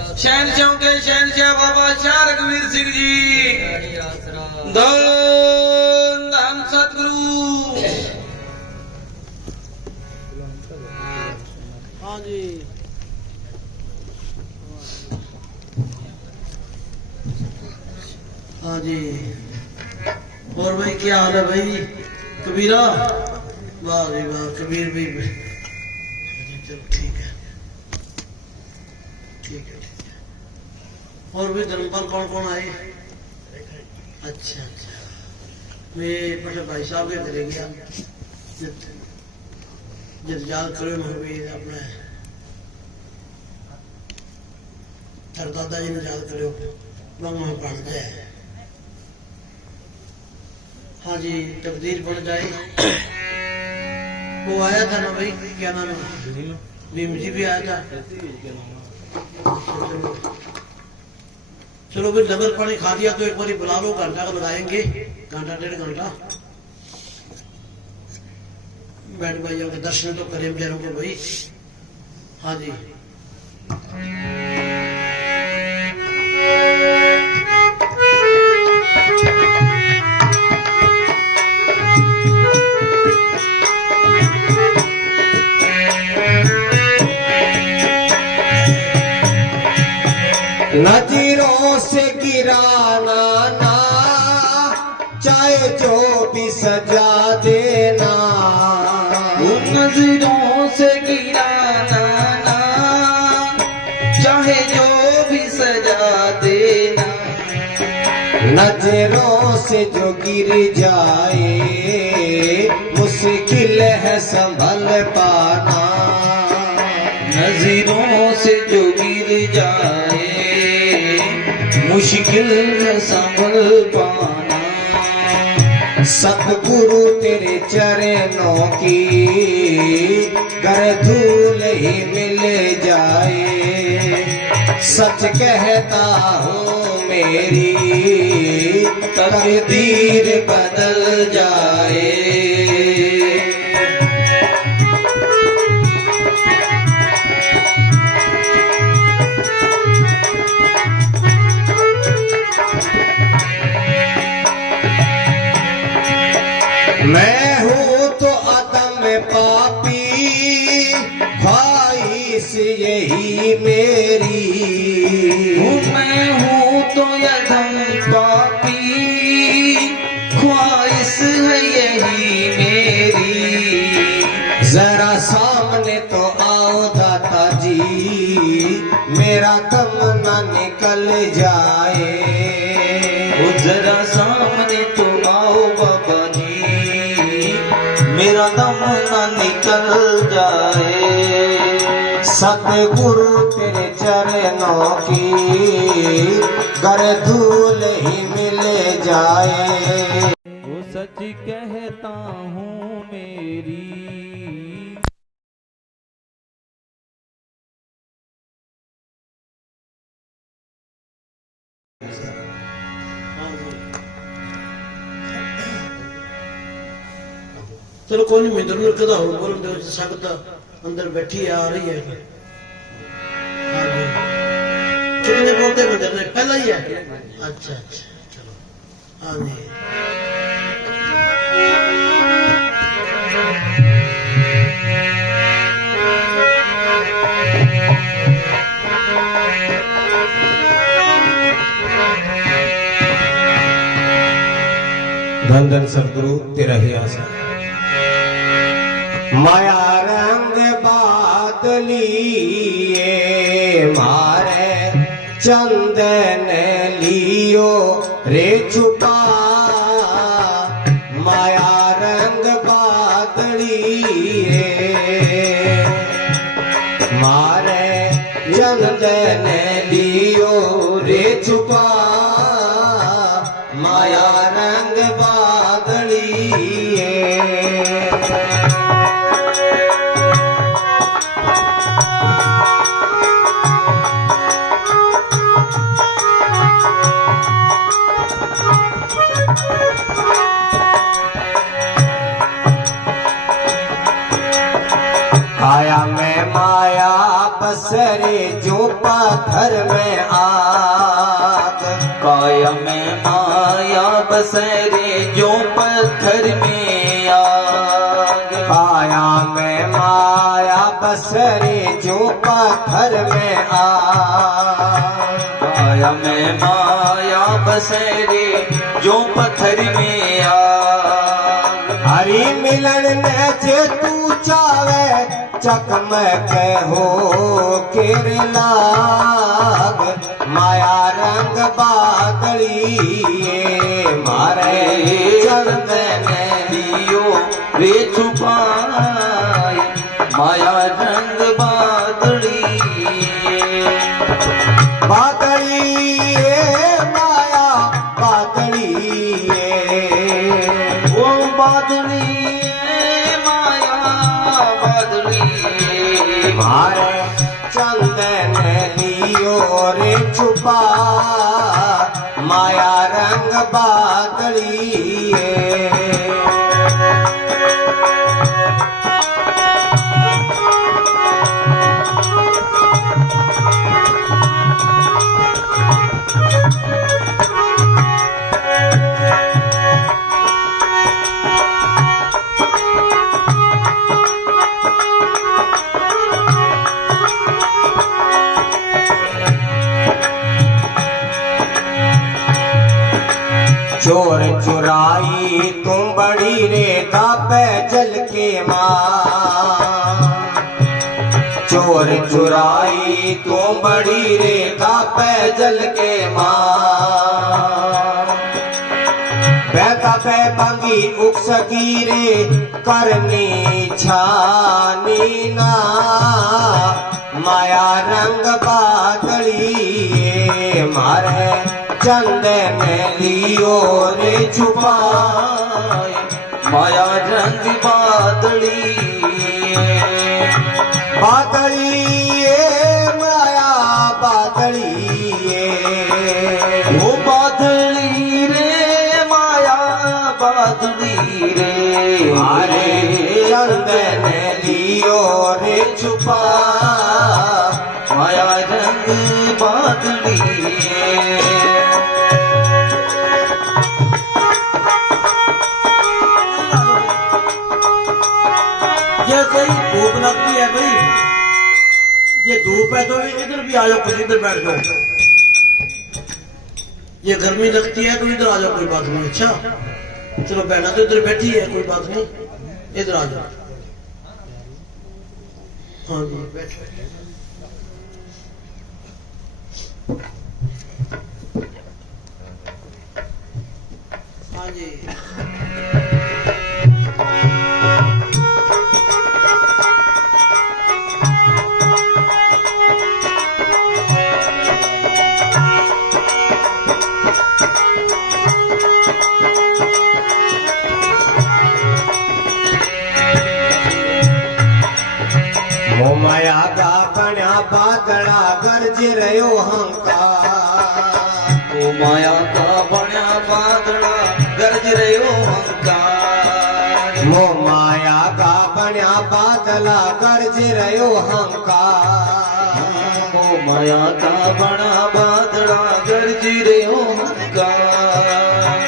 शहनशाहों के शहनशाह बाबा शाह रघुवीर सिंह जी, धन सतगुरु। हाँ जी, हाँ जी। और भाई क्या हाल है भाई कबीरा? वाह जी वाह कबीर भाई, चलो ठीक है, ठीक है, ठीक है। और भी धर्म पर कौन कौन आए? अच्छा अच्छा, मैं पटे भाई साहब के घरे गया, जब याद करो मैं अपने सरदादा जी ने याद करो वह बन जाए। हाँ जी, तकदीर बन जाए। वो आया था ना भाई, क्या नाम है? भीम जी भी आया था। चलो फिर डबल पानी खा दिया तो एक बार बुला लो, घंटा का लगाएंगे, घंटा 1.5 घंटा बैठ भाइयों के दर्शन तो करें बेचारों को भाई। हाँ जी, नजरों से गिराना ना, चाहे जो भी सजा देना। नजरों से गिराना ना, चाहे जो भी सजा देना। नजरों से जो गिर जाए मुश्किल है संभल पाना। नजरों से जो गिर जाए मुश्किल है संभल पाना। सतगुरु तेरे चरणों की गर धूल ही मिल जाए। सच कहता हूँ मेरी तकदीर बदल जाए। मैं हूँ तो अदम पापी, ख्वाहिश यही मेरी। मैं हूँ तो अधम पापी, ख्वाहिश है यही मेरी। जरा सामने तो आओ दाता जी, मेरा दम न निकल जाए। जरा सामने तो आओ बाबा जी, मेरा दम न निकल जाए। सतगुरु तेरे चरणों की गर धूल ही मिल जाए। वो सच कहता हूँ मेरी। चलो कोई नहीं, मैं कदा हो बोल सकता अंदर बैठी आ रही है। हाँ जी, कितने बोलते मंदिर ने पहला ही है? अच्छा अच्छा, चलो। हाँ जी, धन धन सतगुरु तेरा ही आशा। माया रंग बादलिए मारे चंदन लियो रे छुपा। माया रंग बादलिए मारे चंदन लियो रे छुपा। माया रंग बादलिए आया मैं माया बस बसरे जो पाथर में आग। काया में माया बसरे जो पत्थर में आग। काया में माया बसरे जो पाथर में आग। काया में माया बसरे जो पत्थर में आग। हरि मिलन ने जे तू चावे चकमक हो केरे लाग। माया रंग बादलिए मारे चंदन दियो रे छुपाई माया रंग बादली। बादलिए माया बादलिए ओ बादली माया बादली। मारे चंदन लियो रे छुपा माया रंग बादलिए। चोर चुराई तुम बड़ी रे दापे जल के मां। चोर चुराई तुम बड़ी रे दापे जल के मां। बैठा पे बंगी उक सकी रे करनी छानी ना। माया रंग बादलिए मारे चंदन लियो रे छुपाए माया रंग बादली। बादलिए माया बादलिए ओ बादली रे माया बादली रे। मारे चंदन लियो रे छुपा माया रंग बादली। ये कोई धूप लगती है भाई, ये धूप है तो इधर भी आ जाओ, कुछ इधर बैठ जाओ। ये गर्मी लगती है तो इधर आ जाओ, कोई बात नहीं। अच्छा चलो बहना तो इधर बैठी है, कोई बात नहीं, इधर आ जाओ। हाँ जी बैठो। हाँ जी माया का बना बादड़ा गरज रयो हंकार। ओ माया का बना बादड़ा गरज रयो हंकार। मो माया का बना बादला गरज रयो हंकार। ओ माया का बना बादड़ा गरज रयो हंकार।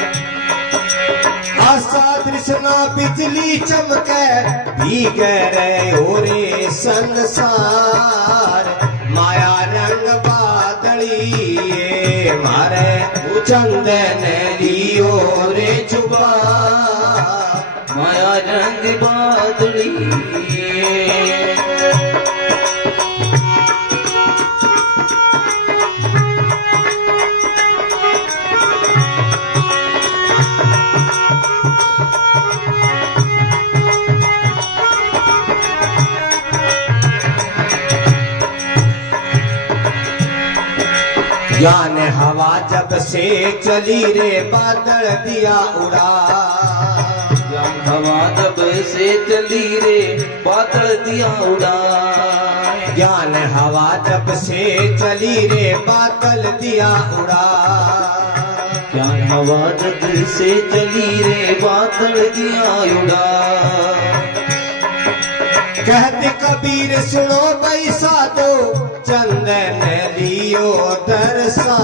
आशा तृष्णा बिजली चमके भीगे रहो रे संसार। माया रंग बादलिए मारे चंदन लियो रे छुपा माया रंग बादली। ज्ञान हवा जब से चली रे बादल दिया उड़ा। ज्ञान हवा जब से चली रे बादल दिया उड़ा। ज्ञान हवा जब से चली रे बादल दिया उड़ा। ज्ञान हवा जब से चली रे बादल दिया उड़ा। कहते कबीर सुनो बैसा दो चंदन लियो दरसा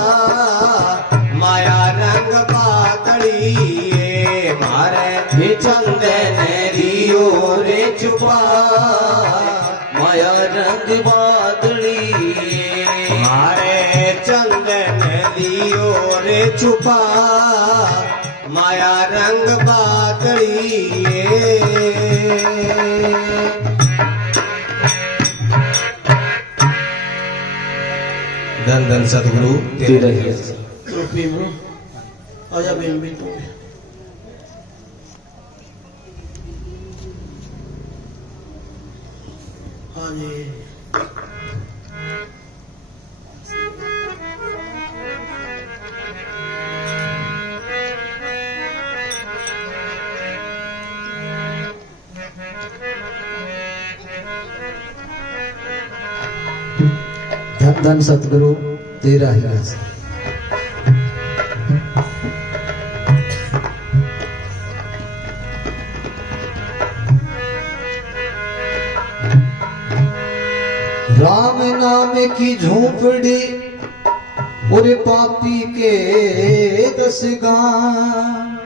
माया रंग बादलिए मारे चंदन लियो रे छुपा माया रंग बादली मारे चंदन लियो रे छुपा माया रंग बादलिए धन धन सतगुरु तेरा ही ट्रॉफी में आजा बेन भी तू हाँ जी धन धन सतगुरु तेरा ही राज। राम नाम की झोंपड़ी और पापी के 10 गांव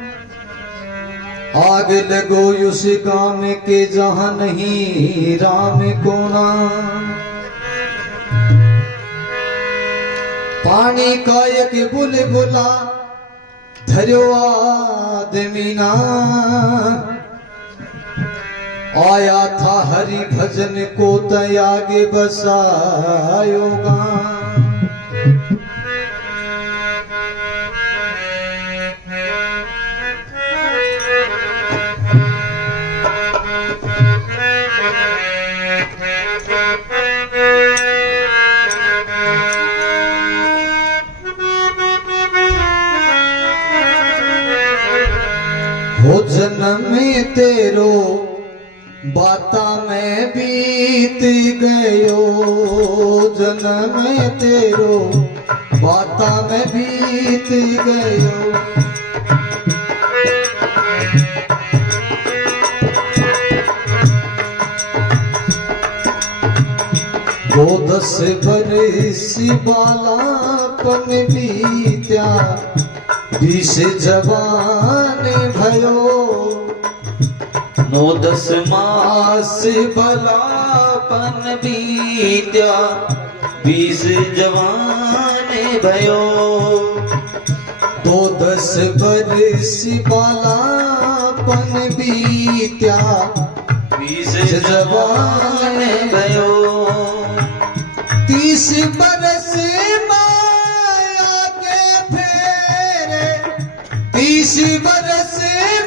आग लगो उस गांव के जहां नहीं राम को नाम पानी का एक बुलबुला धरो आदमी ना आया था हरि भजन को तयागे बसायोगा हो जन्म में तेरो बाता में बीत गयो जन्म में तेरो बाता में बीत गयो दो 10 बरस बालापन बीत्या 20 जवान भयो 9-10 मास भलापन बीत्या 20 जवान भयो 2-10 बरस बालापन बीत्या 20 जवान भयो 30 बरस माया के फेरे 30 बरस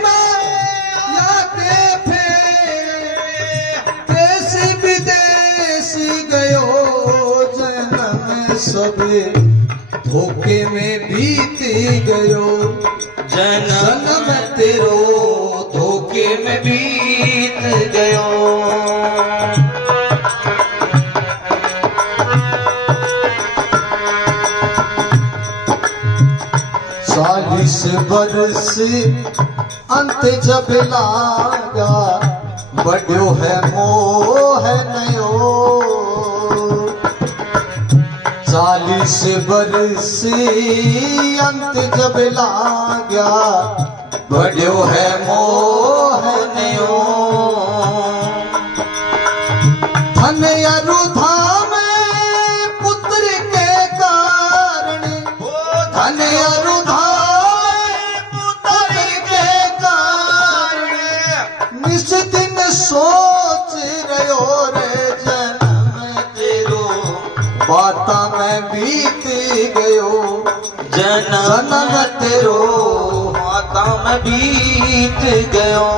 माया के फेरे देश विदेश गयो जन्म सब धोखे में बीत गयो जन्म तेरो धोखे में बीत गयो 40 बरस अंत जब लागा बढ़ो है मोह नयो 40 बरस अंत जब लागा बढ़ो है मोह नयो धन अरुधाम पुत्र के कारण धन अरुधाम पुत्र के कारण निस दिन सोच रहो रे जन्म तेरो बाता में बीत गयो जन्म तेरो माता में बीत गयो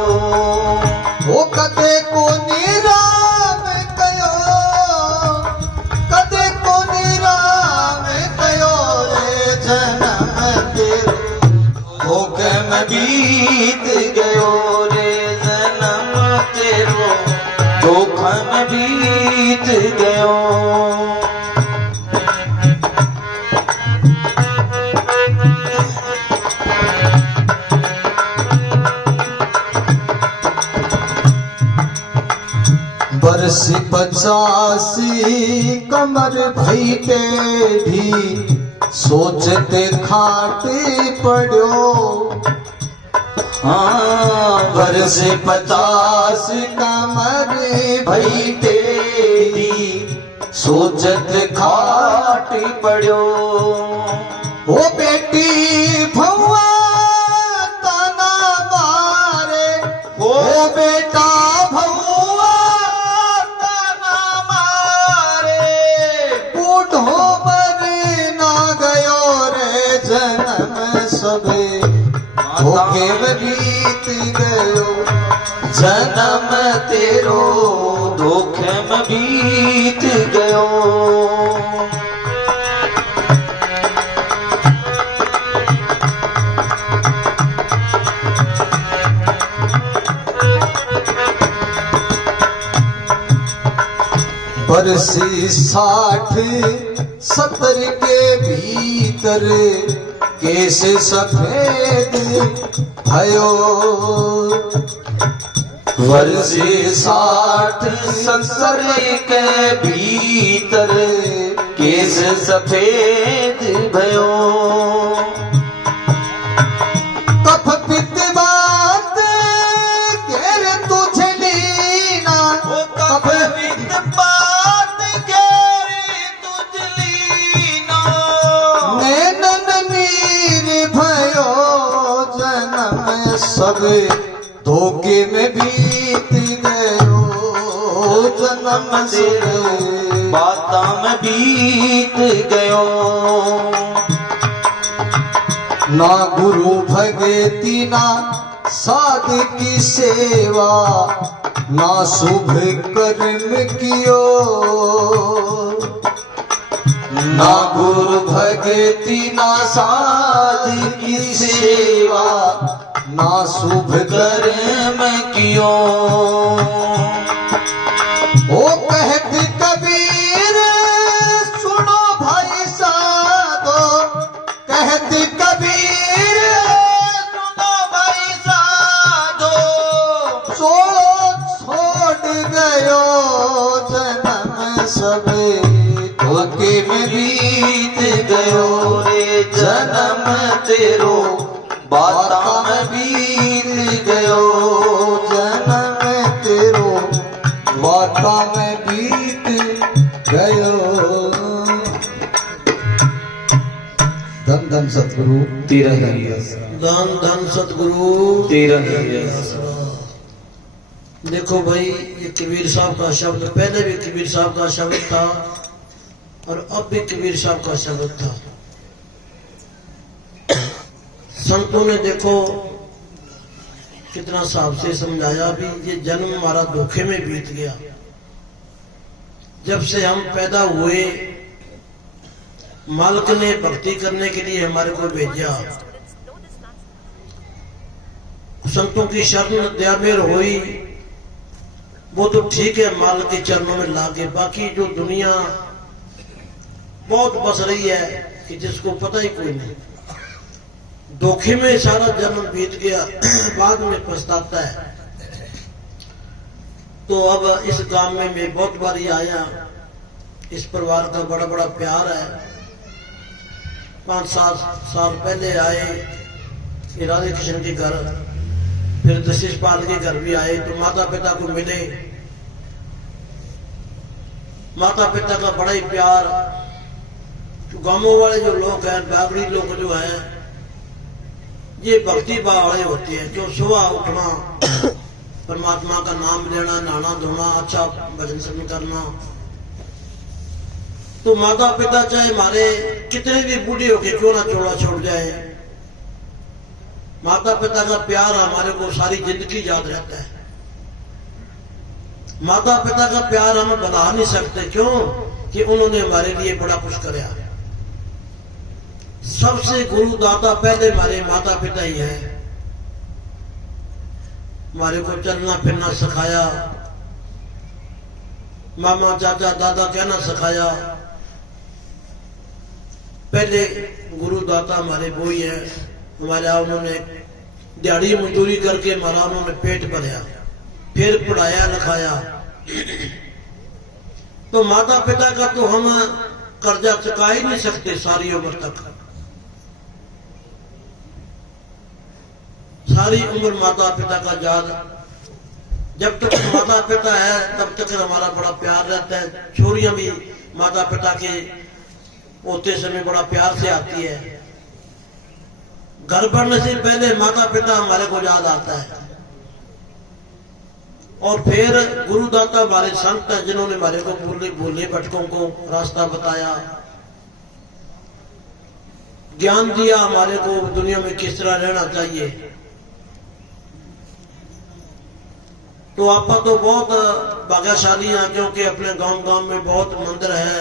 वो कदे को निराम कयो कदे को निराम कयो रे जन्म तेरो धोखे में बीत गयो रे जन्म तेरो धोखे में बीत गयो बरस 50 कमर भई टेढ़ी सोचते खाट पड़ो। हाँ वर्ष 50 कमर भई टेढ़ी सोचत खाट पड़ो। ओ बेटी भौआ ताना मारे, ओ बेटा भौआ ताना मारे, बूढ़ो मर ना गयो रे जन्म सबे धोखे में बीत गयो। जन्म तेरो धोखे में बीत गयो। बरसी 60-70 के भीतर केस सफेद भयो। वर्षी 60-70 के भीतर केस सफेद भयो। कफ पित्त बात घेर तुझे लीना, कफ पित्त बात घेर तुझ लीना। नैनन नीर भयो जन्म सब धोखे में बीत गयो। जन्म से बाता में बीत गयो। ना गुरु भगति ना साधु की सेवा, ना शुभ कर्म कियो। ना गुरु भगति ना साधु की सेवा, ना शुभ कर्म कियो। ओ कहत कबीर सुनो भाई साधो, कहत कबीर सुनो भाई साधो। सोलो छोड़ गयो जन्म सबे धोखे में बीत गयो रे। जन्म तेरो बाता में बीत गयो। जन्म तेरो बाता में बीत गयो। धन धन सतगुरु तेरा ही यश, धन धन सतगुरु तेरा ही यश। देखो भाई, ये कबीर साहब का शब्द, पहले भी कबीर साहब का शब्द था और अब भी कबीर साहब का शब्द था। संतों ने देखो कितना साफ से समझाया भी। ये जन्म हमारा धोखे में बीत गया। जब से हम पैदा हुए मालिक ने भक्ति करने के लिए हमारे को भेजा। संतों की शरण दयामेर हुई, वो तो ठीक है मालिक के चरणों में लाके। बाकी जो दुनिया बहुत बस रही है कि जिसको पता ही कोई नहीं, धोखे में सारा जन्म बीत गया, बाद में पछताता है। तो अब इस गांव में मैं बहुत बार ही आया। इस परिवार का बड़ा बड़ा प्यार है। 5-7 साल पहले आए राधे कृष्ण के घर, फिर दशीष पाल के घर भी आए तो माता पिता को मिले। माता पिता का बड़ा ही प्यार। तो गांवों वाले जो लोग हैं, बागड़ी लोग जो हैं, ये भक्ति भाव वाले होते हैं। जो सुबह उठना, परमात्मा का नाम लेना, नहाना धोना, अच्छा भजन सुन करना। तो माता पिता चाहे हमारे कितने भी बूढ़े होके क्यों ना चोड़ा छोड़ जाए, माता पिता का प्यार हमारे को सारी जिंदगी याद रहता है। माता पिता का प्यार हम बना नहीं सकते। क्यों? कि उन्होंने हमारे लिए बड़ा कुछ कराया। सबसे गुरु दाता पहले हमारे माता पिता ही है। हमारे को चलना फिरना सिखाया, मामा चाचा दादा कहना सिखाया। पहले गुरु दाता हमारे वो ही है। हमारे उन्होंने दिहाड़ी मजदूरी करके हमारा उन्होंने पेट भरया, फिर पढ़ाया लिखाया। तो माता पिता का तो हम कर्जा चुका ही नहीं सकते सारी उम्र तक। सारी उम्र माता पिता का याद, जब तक माता पिता है तब तक हमारा बड़ा प्यार रहता है। छोरियां भी माता पिता के होते समय बड़ा प्यार से आती है। घर बढ़ने से पहले माता पिता हमारे को याद आता है, और फिर गुरुदाता हमारे संत हैं जिन्होंने हमारे को भूले भटकों को रास्ता बताया, ज्ञान दिया हमारे को दुनिया में किस तरह रहना चाहिए। तो आप तो बहुत भाग्यशाली हैं, क्योंकि अपने गांव गांव में बहुत मंदिर है,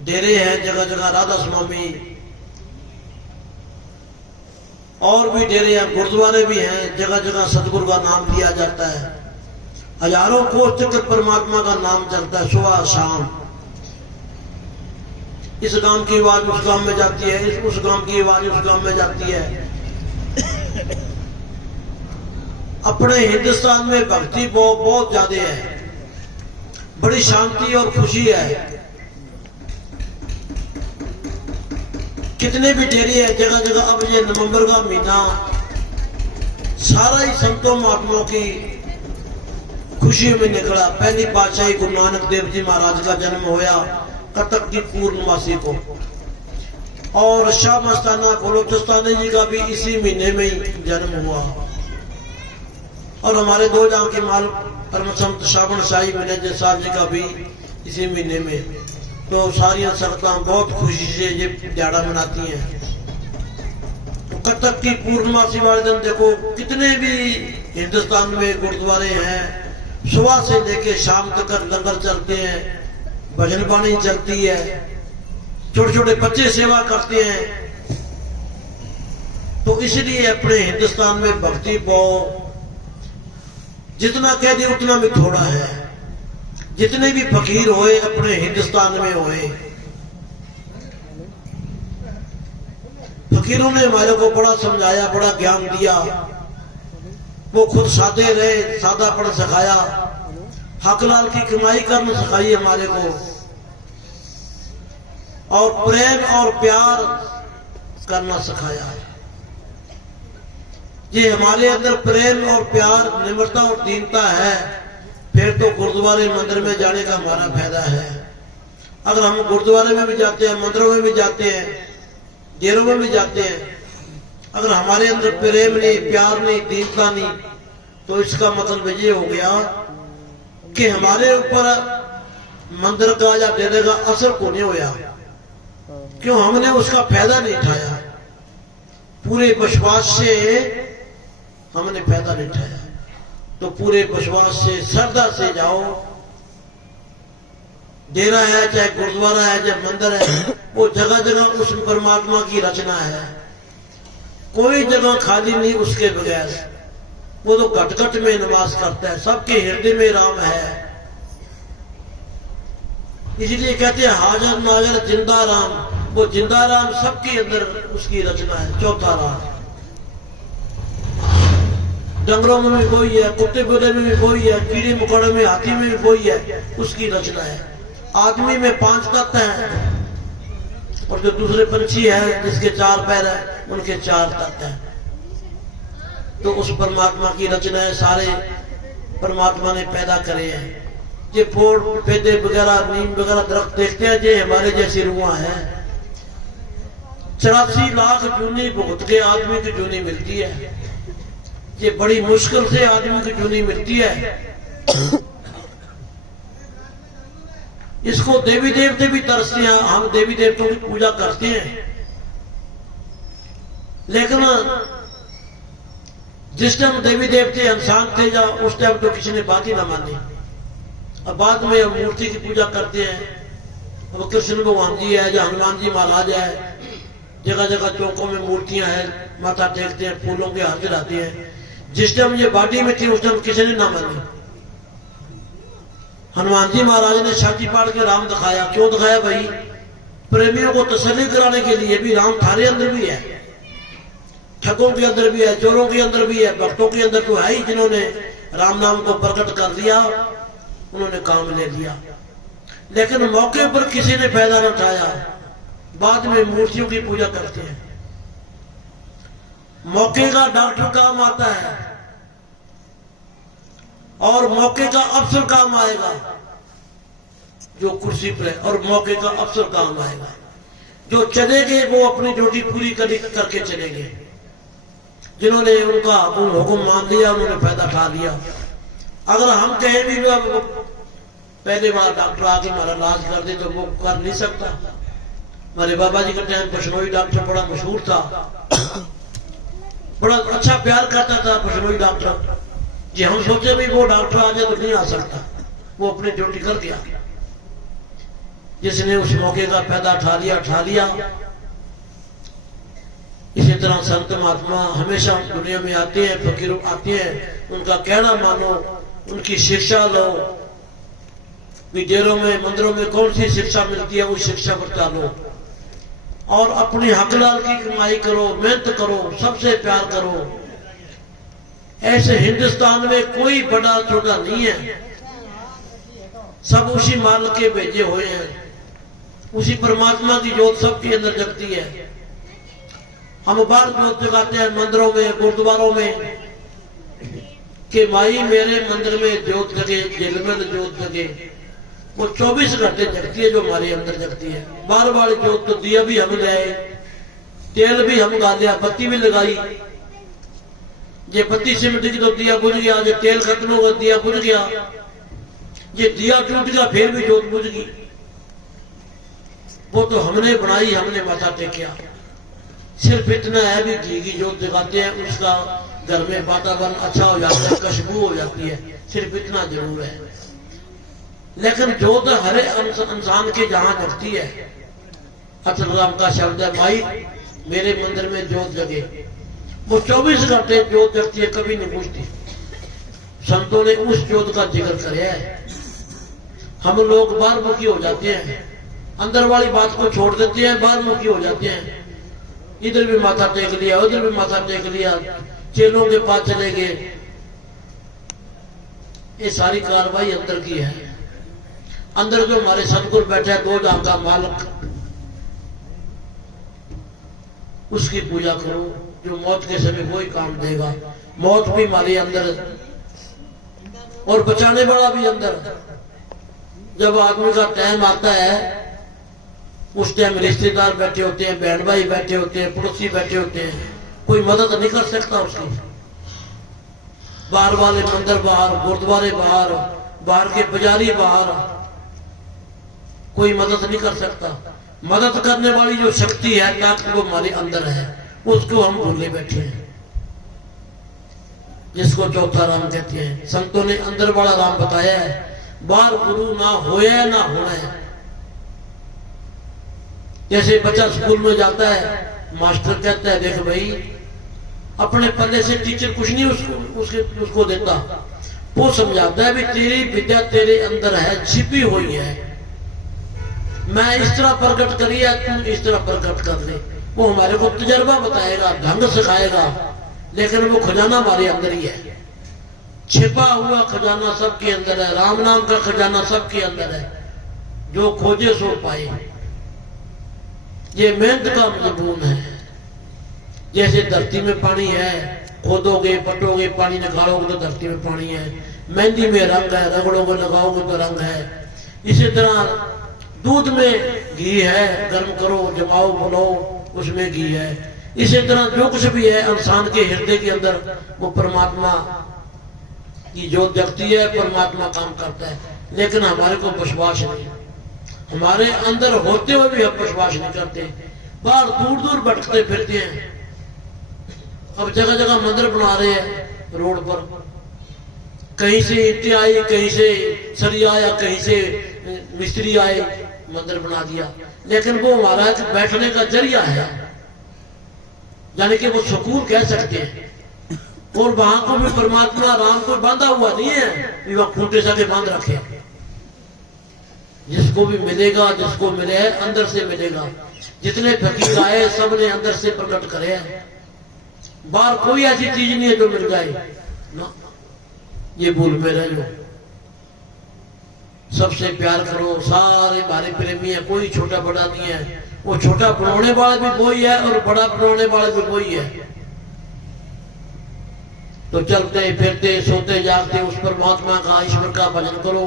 डेरे हैं, जगह जगह राधा स्वामी और भी डेरे हैं, गुरुद्वारे भी हैं, जगह जगह सतगुरु का नाम लिया जाता है। हजारों कोस चक्र परमात्मा का नाम चलता है सुबह शाम। इस गांव की आवाज उस गांव में जाती है, उस गांव की आवाज उस गांव में जाती है। अपने हिंदुस्तान में भक्ति बहुत ज्यादा है, बड़ी शांति और खुशी है। कितने भी डेरे हैं जगह जगह। अब ये नवंबर का महीना सारा ही संतों महात्माओं की खुशी में निकला। पहली पातशाही गुरु नानक देव जी महाराज का जन्म होया कटक की पूर्णमासी को, और शाह मस्ताना बलोचिस्तानी जी का भी इसी महीने में ही जन्म हुआ, और हमारे दो जाम के माल परम संत श्रावण शाही मैनेजर साहब जी का भी इसी महीने में। तो सारी संगतां बहुत खुशी से ये दिहाड़ा मनाती हैं। तो कटक की पूर्णमासी वाले दिन देखो कितने भी हिंदुस्तान में गुरुद्वारे हैं, सुबह से लेके शाम तक लंगर चलते हैं, भजन बाणी चलती है, छोटे छोटे बच्चे सेवा करते हैं। तो इसलिए अपने हिंदुस्तान में भक्ति बहुत, जितना कह दे उतना भी थोड़ा है। जितने भी फकीर होए अपने हिंदुस्तान में होए, फकीरों ने हमारे को बड़ा समझाया, बड़ा ज्ञान दिया। वो खुद सादे रहे, सादापन सिखाया, हकलाल की कमाई करना सिखाई हमारे को, और प्रेम और प्यार करना सिखाया। ये हमारे अंदर प्रेम और प्यार, निम्रता और दीनता है, फिर तो गुरुद्वारे मंदिर में जाने का हमारा फायदा है। अगर हम गुरुद्वारे में भी जाते हैं, मंदिरों में भी जाते हैं, डेरों में भी जाते हैं, अगर हमारे अंदर प्रेम नहीं, प्यार नहीं, दीनता नहीं, तो इसका मतलब ये हो गया कि हमारे ऊपर मंदिर का या डेरे का असर को नहीं होया। क्यों? हमने उसका फायदा नहीं उठाया, पूरे विश्वास से हमने फायदा नहीं उठाया। तो पूरे विश्वास से, श्रद्धा से जाओ। डेरा है चाहे गुरुद्वारा है चाहे मंदिर है, वो जगह जगह उस परमात्मा की रचना है, कोई जगह खाली नहीं उसके बगैर। वो तो घट घट में निवास करता है, सबके हृदय में राम है। इसलिए कहते हैं हाजर नाजर जिंदा राम। वो जिंदा राम सबके अंदर उसकी रचना है। चौथा राम डंगरों में भी कोई है, कुत्ते बिल्ले में भी कोई है, कीड़े मकोड़े में, हाथी में भी कोई है, उसकी रचना है। आदमी में 5 तत्व हैं, और जो दूसरे पंछी है जिसके 4 पैर है उनके 4 तत्व हैं। तो उस परमात्मा की रचना है, सारे परमात्मा ने पैदा करे हैं। ये फोड़ पेदे वगैरह, नीम वगैरह दरख्त देखते हैं, ये हमारे जैसी रुआ है। 84 लाख जूनी भुगत के आदमी की जूनी मिलती है। ये बड़ी मुश्किल से आदमी की जूनी मिलती है। इसको देवी देवते भी तरसते हैं। हम देवी देवताओं की पूजा करते हैं, लेकिन जिस टाइम देवी देवते इंसान थे या उस टाइम तो किसी ने बात ही ना मानी। अब बाद में हम मूर्ति की पूजा करते हैं। अब कृष्ण भगवान जी है या हनुमान जी महाराज है, जगह जगह चौकों में मूर्तियां हैं, माथा टेकते हैं, फूलों के हाथ चढ़ाते हैं। जिस टाइम ये बाटी में थी उस टाइम किसी ने ना मानी। हनुमान जी महाराज ने छाती पाड़ के राम दिखाया। क्यों दिखाया भाई? प्रेमियों को तसल्ली कराने के लिए भी। राम थारे अंदर भी है, ठगों के अंदर भी है, चोरों के अंदर भी है, भक्तों के अंदर तो है ही। जिन्होंने राम नाम को प्रकट कर दिया उन्होंने काम ले लिया। लेकिन मौके पर किसी ने फायदा न उठाया, बाद में मूर्तियों की पूजा करते हैं। मौके का डॉक्टर काम आता है और मौके का अफसर काम आएगा जो कुर्सी पर है, और मौके का अफसर काम आएगा जो चलेंगे, वो अपनी ड्यूटी पूरी करके चलेंगे। जिन्होंने उनका हुक्म मान लिया, उन्होंने फायदा उठा लिया। अगर हम कहें भी पहले बार डॉक्टर आके हमारा इलाज कर दे तो वो कर नहीं सकता। हमारे बाबा जी के टाइम बिश्नोई डॉक्टर बड़ा मशहूर था, बड़ा अच्छा प्यार करता था बिश्नोई डॉक्टर जी। हम सोचे भी वो डॉक्टर आ जाए तो नहीं आ सकता, वो अपनी ड्यूटी कर गया। जिसने उस मौके का फायदा उठा लिया। इसी तरह संत महात्मा हमेशा दुनिया में आते हैं, फकीर आते हैं, उनका कहना मानो, उनकी शिक्षा लो। जेलों में मंदिरों में कौन सी शिक्षा मिलती है, उस शिक्षा पर चालो और अपनी हकलाल की कमाई करो, मेहनत करो, सबसे प्यार करो। ऐसे हिंदुस्तान में कोई बड़ा छोटा नहीं है, सब उसी माल के भेजे हुए हैं। उसी परमात्मा की जोत सबके अंदर जगती है। हम बाहर जोत जगाते हैं मंदिरों में, गुरुद्वारों में, कि माई मेरे मंदिर में जोत जगे, जेल में जोत जगे। वो 24 घंटे जगती है जो हमारे अंदर जगती है। बार बार जोत तो दिया भी हम लाए, तेल भी हम डालिया, बत्ती भी लगाई। ये बत्ती सिमट गई तो दिया बुझ गया, ये तेल खत्म हो गया दिया बुझ गया, ये दिया टूट गया फिर भी जोत बुझ गई। वो तो हमने बनाई, हमने माथा टेकिया। सिर्फ इतना है भी घी की जोत जगाते हैं, उसका घर में वातावरण अच्छा हो जाता है, खुशबू हो जाती है, सिर्फ इतना जरूर है। लेकिन जोत हर इंसान के जहां जगती है। अचल राम का शब्द है, भाई मेरे मंदिर में जोत जगे। वो 24 घंटे जोत जगती है, कभी नहीं बुझती। संतों ने उस जोत का जिक्र किया है। हम लोग बाहर मुखी हो जाते हैं, अंदर वाली बात को छोड़ देते हैं, बाहर मुखी हो जाते हैं। इधर भी माथा टेक लिया, उधर भी माथा टेक लिया, चेलों के पास चले गए। ये सारी कार्रवाई अंदर की है। अंदर जो हमारे सतगुरु बैठे हैं, 2 धाम का मालिक, उसकी पूजा करो। जो मौत के समय वही काम देगा। मौत भी हमारे अंदर और बचाने वाला भी अंदर। जब आदमी का टाइम आता है, उस टाइम रिश्तेदार बैठे होते हैं, बहन भाई बैठे होते हैं, पड़ोसी बैठे होते हैं, कोई मदद नहीं कर सकता उसकी। बाहर वाले मंदिर बाहर, गुरुद्वारे बाहर, बाहर के पुजारी बाहर, कोई मदद नहीं कर सकता। मदद करने वाली जो शक्ति है, ताकत, वो हमारे अंदर है, उसको हम भूले बैठे हैं, जिसको चौथा राम कहते हैं। संतों ने अंदर वाला राम बताया है। बाहर गुरु ना होया ना होना है। जैसे बच्चा स्कूल में जाता है, मास्टर कहता है देख भाई, अपने पल्ले से टीचर कुछ नहीं उसको देता, वो समझाता है भी तेरी विद्या तेरे अंदर है, छिपी हुई है, मैं इस तरह प्रकट करी है, तुम इस तरह प्रकट कर ले। वो हमारे को तजर्बा बताएगा, ढंग सिखाएगा, लेकिन वो खजाना हमारे अंदर ही है। छिपा हुआ खजाना सबके अंदर है। राम नाम का खजाना सबके अंदर है। जो खोजे सो पाए। ये मेहनत का मजबून है। जैसे धरती में पानी है, खोदोगे पटोगे पानी निकालोगे तो धरती में पानी है। मेहंदी में रंग है, रगड़ोगे लगाओगे तो रंग है। इसी तरह दूध में घी है, गर्म करो जमाओ बनाओ, उसमें घी है। इसी तरह जो कुछ भी है इंसान के हृदय के अंदर, वो परमात्मा की जोत जगती है, परमात्मा काम करता है। लेकिन हमारे को विश्वास नहीं, हमारे अंदर होते हुए भी हम विश्वास नहीं करते। बाहर दूर दूर भटकते फिरते हैं। अब जगह जगह मंदिर बना रहे हैं रोड पर, कहीं से ईंटें आई, कहीं से सरिया आया, कहीं से मिस्त्री आए, मंदिर बना दिया। लेकिन वो हमारा बैठने का जरिया है, यानी कि वो सुकून कह सकते हैं। और वहां को भी परमात्मा राम को बांधा हुआ नहीं है कि वह खूंटे से बांध रखे। जिसको भी मिलेगा, जिसको मिले है अंदर से मिलेगा। जितने फकीर आए सब ने अंदर से प्रकट करे हैं। बाहर कोई ऐसी चीज नहीं है जो मिल जाए ना, ये भूल में रह लो। सबसे प्यार करो। सारे हमारे प्रेमी है, कोई छोटा बड़ा नहीं है। वो छोटा बनाने वाला भी वही है और बड़ा बनाने वाला भी वही है। तो चलते फिरते सोते जागते उस परमात्मा का, ईश्वर का भजन करो,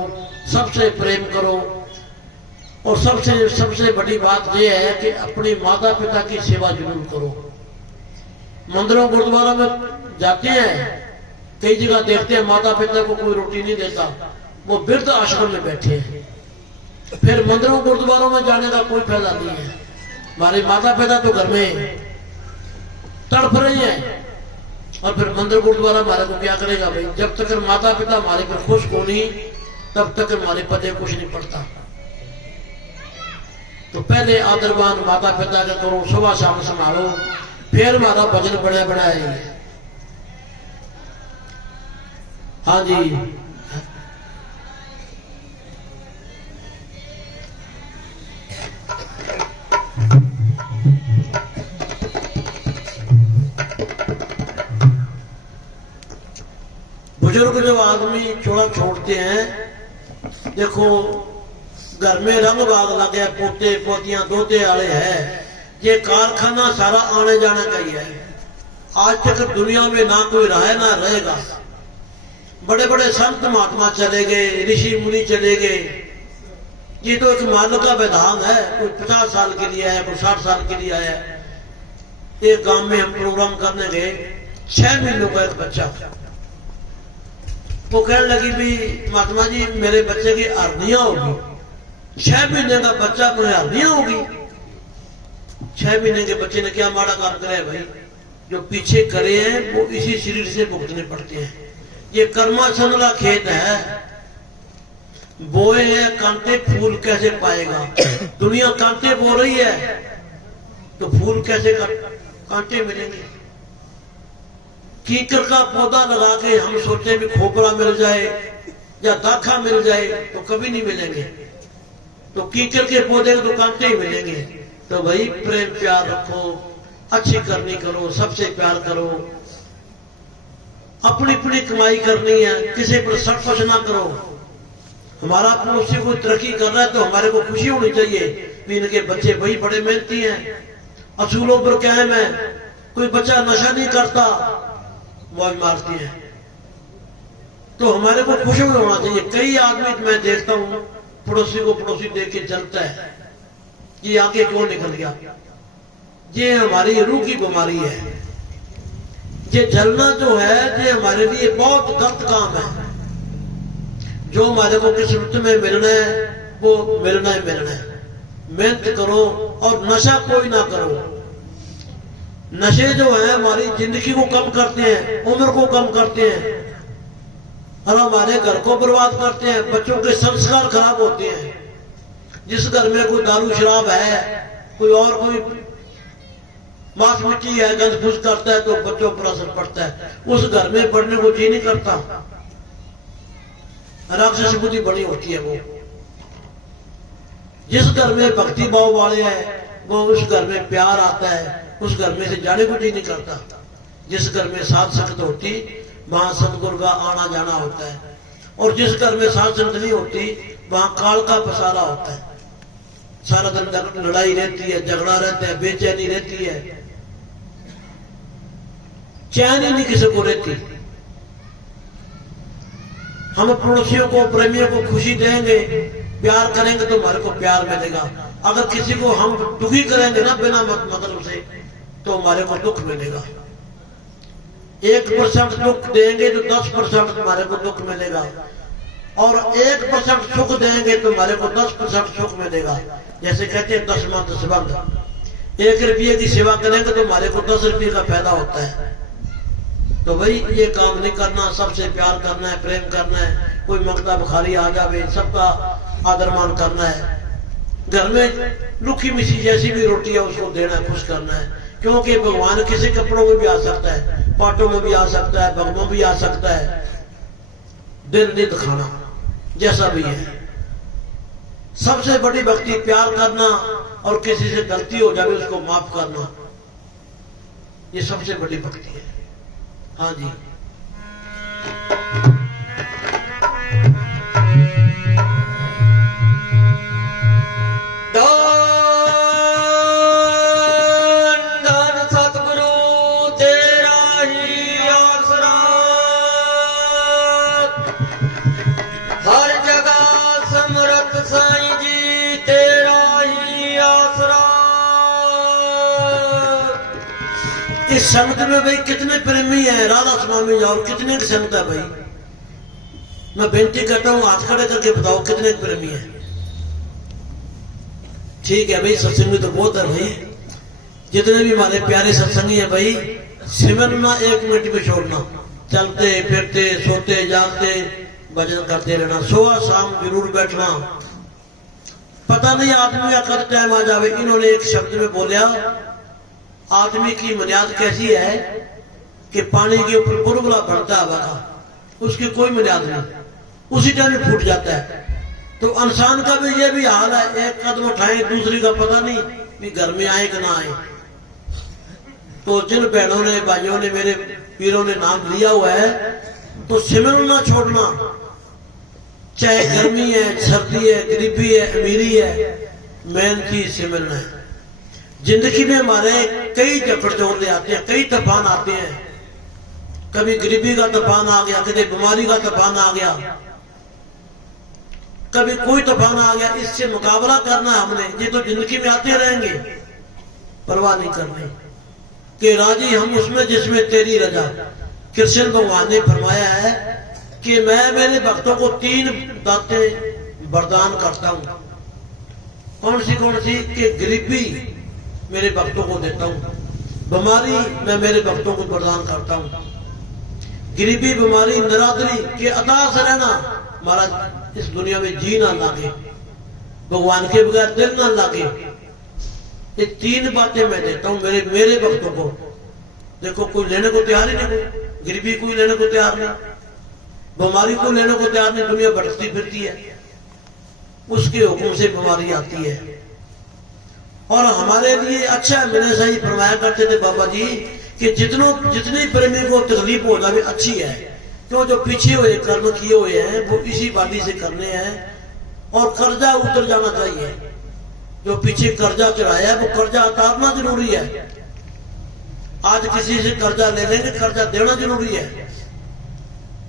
सबसे प्रेम करो। और सबसे सबसे बड़ी बात यह है कि अपने माता पिता की सेवा जरूर करो। मंदिरों गुरुद्वारा में जाते हैं, कई जगह देखते हैं माता पिता को कोई रोटी नहीं देता, वो वृद्ध आश्रम में बैठे हैं। फिर मंदिरों गुरुद्वारों में जाने का कोई फायदा नहीं है। हमारे माता पिता तो घर में तड़प रहे हैं और फिर मंदिर गुरुद्वारा हमारे को क्या करेगा भाई। जब तक माता पिता हमारे पर खुश हो नहीं तब तक हमारे पते कुछ नहीं पड़ता। तो पहले आदरवान माता पिता का करो, सुबह शाम संभालो, फिर हमारा भजन बड़ा बड़ा है। हाँ जी, बुजुर्ग जो आदमी चोला छोड़ते हैं, देखो घर में रंग बाग लगे, पोते पोतियां दोते आले है, ये कारखाना सारा आने जाने का ही है। आज तक दुनिया में ना कोई रहा ना रहेगा। बड़े बड़े संत महात्मा चले गए, ऋषि मुनि चले गए, ये तो एक मानव का विधान है। कोई 50 साल के लिए आया, कोई 60 साल के लिए आया। एक गांव में हम प्रोग्राम करने गए, 6 महीनों का एक बच्चा, वो कहने लगी भी महात्मा जी मेरे बच्चे की हरनियां होगी। 6 महीने का बच्चा कोई हरनियां होगी? 6 महीने के बच्चे ने क्या माड़ा काम करे भाई। जो पीछे करे हैं वो इसी शरीर से भुगतने पड़ते हैं। ये कर्माशय वाला खेत है, बोए हैं कांटे, फूल कैसे पाएगा। दुनिया कांटे बो रही है तो फूल कैसे कांटे मिलेंगे। कीकर का पौधा लगा के हम सोचे भी खोपड़ा मिल जाए या दाखा मिल जाए तो कभी नहीं मिलेंगे। तो कीकर के पौधे को तो कांटे ही मिलेंगे। तो भाई प्रेम प्यार रखो, अच्छी करनी करो, सबसे प्यार करो, अपनी अपनी कमाई करनी है, किसी पर सरकश ना करो। हमारा पड़ोसी कोई तरक्की कर रहा है तो हमारे को खुशी होनी चाहिए कि इनके बच्चे भाई बड़े मेहनती हैं, असूलों पर कायम है। कोई बच्चा नशा नहीं करता, मौज मारती है, तो हमारे को खुश होना चाहिए। कई आदमी मैं देखता हूं पड़ोसी को पड़ोसी देख के जलता है, ये आगे क्यों निकल गया। ये हमारी रूह की बीमारी है। ये जलना जो है ये हमारे लिए बहुत गलत काम है। जो हमारे को किस्मत में मिलना है वो मिलना ही मिलना है। मेहनत करो और नशा कोई ना करो। नशे जो है हमारी जिंदगी को कम करते हैं, उम्र को कम करते हैं और हमारे घर को बर्बाद करते हैं। बच्चों के संस्कार खराब होते हैं। जिस घर में कोई दारू शराब है, कोई और कोई मांस मिट्टी है, गंद फूस करता है तो बच्चों पर असर पड़ता है। उस घर में पढ़ने को जी नहीं करता, राक्षस बुद्धि बड़ी होती है। वो जिस घर में भक्ति भाव वाले हैं वो उस घर में प्यार आता है, उस घर में से जाने को जी नहीं करता। जिस घर में साथ संगत होती वहां सतगुरु का आना जाना होता है, और जिस घर में साथ संगत नहीं होती वहां काल का पसारा होता है। सारा दिन लड़ाई रहती है, झगड़ा रहता है, बेचैनी रहती है, चैन ही नहीं किसी को रहती। हम पड़ोसियों को प्रेमियों को खुशी देंगे, प्यार करेंगे तो हमारे को प्यार मिलेगा। अगर किसी को हम दुखी करेंगे ना बिना मतलब से तो हमारे को दुख मिलेगा। 1% दुख देंगे तो 10% हमारे को दुख मिलेगा, और 1% सुख देंगे तो हमारे को 10% सुख मिलेगा। जैसे कहते हैं 10 माह 10 बंद। 1 रुपये की सेवा करेंगे तो हमारे को 10 रुपये का फायदा होता है। तो भाई ये काम नहीं करना, सबसे प्यार करना है, प्रेम करना है। कोई मंगता भिखारी आ जावे सबका आदर मान करना है। घर में लुखी मिसी जैसी भी रोटी है उसको देना, खुश करना है। क्योंकि भगवान किसी कपड़ों में भी आ सकता है, पाटों में भी आ सकता है, भगवों में भी आ सकता है। दिल नहीं दिखाना जैसा भी है। सबसे बड़ी भक्ति प्यार करना, और किसी से गलती हो जाए उसको माफ करना, ये सबसे बड़ी भक्ति है। हाँ जी, धन धन सतगुरु तेरा ही आसरा, हर जगह समर्थ साईं जी तेरा ही आसरा। इस संगत में भाई कितने प्रेमी हैं राधा स्वामी और कितने की संगत है भाई? मैं बेनती करता हूँ हाथ खड़े करके बताओ कितने प्रेमी हैं। ठीक है भाई, सत्संगी तो बहुत है भाई। जितने भी हमारे प्यारे सत्संगी हैं भाई, सिमरना 1 मिनट भी छोड़ना, चलते फिरते सोते जागते भजन करते रहना, सुबह शाम जरूर बैठना। पता नहीं आदमी का कब टाइम आ जावे। इन्होंने एक शब्द में बोलिया, आदमी की बुनियाद कैसी है कि पानी के ऊपर बुलबुला बढ़ता है हवा का, उसकी कोई बुनियाद नहीं, उसी टाइम फूट जाता है। तो इंसान का भी ये भी हाल है, एक कदम उठाए दूसरी का पता नहीं भी घर में आए कि ना आए। तो जिन बहनों ने भाइयों ने मेरे पीरों ने नाम लिया हुआ है, तो सिमरना छोड़ना, चाहे गर्मी है सर्दी है गरीबी है अमीरी है, मेन चीज सिमरना है। जिंदगी में हमारे कई जकड़जोड़ ले आते हैं, कई तूफान आते हैं। कभी गरीबी का तूफान आ गया, कभी बीमारी का तूफान आ गया, कभी कोई तूफान आ गया। इससे मुकाबला करना है हमने। ये तो जिंदगी में आते रहेंगे, परवाह नहीं करनी कि राजी हम उसमें जिसमें तेरी रजा। कृष्ण भगवान ने फरमाया है कि मैं मेरे भक्तों को 3 बातें वरदान करता हूं। कौन सी कि गरीबी मेरे भक्तों को देता हूं, बीमारी मैं मेरे भक्तों को वरदान करता हूं। गरीबी बीमारी नरादरी के अता से रहना, महाराज इस दुनिया में जी ना लागे, भगवान के बगैर दिल ना लागे। ये 3 बातें मैं देता हूं मेरे भक्तों को। देखो कोई लेने को तैयार ही नहीं, गरीबी कोई लेने को तैयार नहीं, बीमारी को लेने को तैयार नहीं। दुनिया भटकती फिरती है, उसके हुक्म से बीमारी आती है। और हमारे लिए अच्छा है, मैंने सही फरमाया करते थे बाबा जी कि जितनी प्रेमी को तकलीफ हो जाए अच्छी है। क्यों, जो पीछे हुए कर्म किए हुए हैं वो इसी बाती से करने हैं, और कर्जा उतर जाना चाहिए। जो पीछे कर्जा चढ़ाया है वो कर्जा उतारना जरूरी है। आज किसी से कर्जा ले लेंगे, कर्जा देना जरूरी है।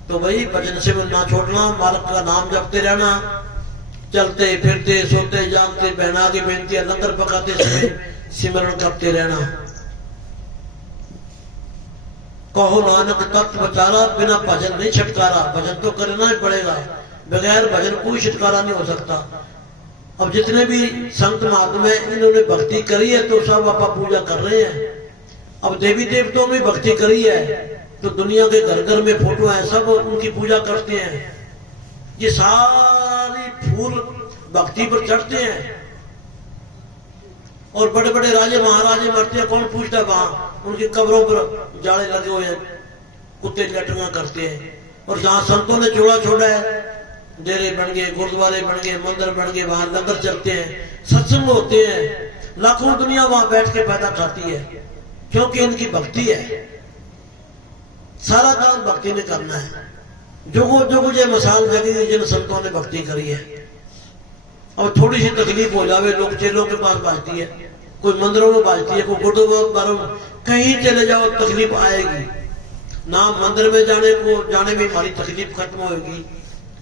तो भाई भजन से ना छोड़ना, मालिक का नाम जपते रहना, चलते फिरते सोते जागते बहना की बेनती लंगर पकाते समय सिमरण करते रहना। कहो नानक तत्व बचारा, बिना भजन नहीं छुटकारा। भजन तो करना ही पड़ेगा, बगैर भजन कोई छुटकारा नहीं हो सकता। अब जितने भी संत महात्मा इन्होंने भक्ति करी है तो सब आपा पूजा कर रहे हैं। अब देवी देवताओं में भक्ति करी है तो दुनिया के घर घर में फोटो है, सब उनकी पूजा करते हैं। ये सारी फूल भक्ति पर चढ़ते हैं। और बड़े बड़े राजे महाराजे मरते हैं, कौन पूछता है? वहां उनकी कब्रों पर जाले लगे हुए हैं, कुत्ते लटना करते हैं। और जहां संतों ने जोड़ा छोड़ा है, डेरे बन गए, गुरुद्वारे बन गए, मंदिर बन गए, वहां लंगर चलते हैं, सत्संग होते हैं। लाखों दुनिया वहां बैठ के पैदा खाती है, क्योंकि इनकी भक्ति है। सारा काम भक्ति ने करना है। जोगो जोगो जे मिसाल जगी जिन संतों ने भक्ति करी है। और थोड़ी सी तकलीफ हो जावे, लोग चेलों के पास बाजती है, कोई मंदिरों में बाजती है, कोई गुरुद्वारों, कहीं चले जाओ तकलीफ आएगी। ना मंदिर में जाने में हमारी तकलीफ खत्म होगी,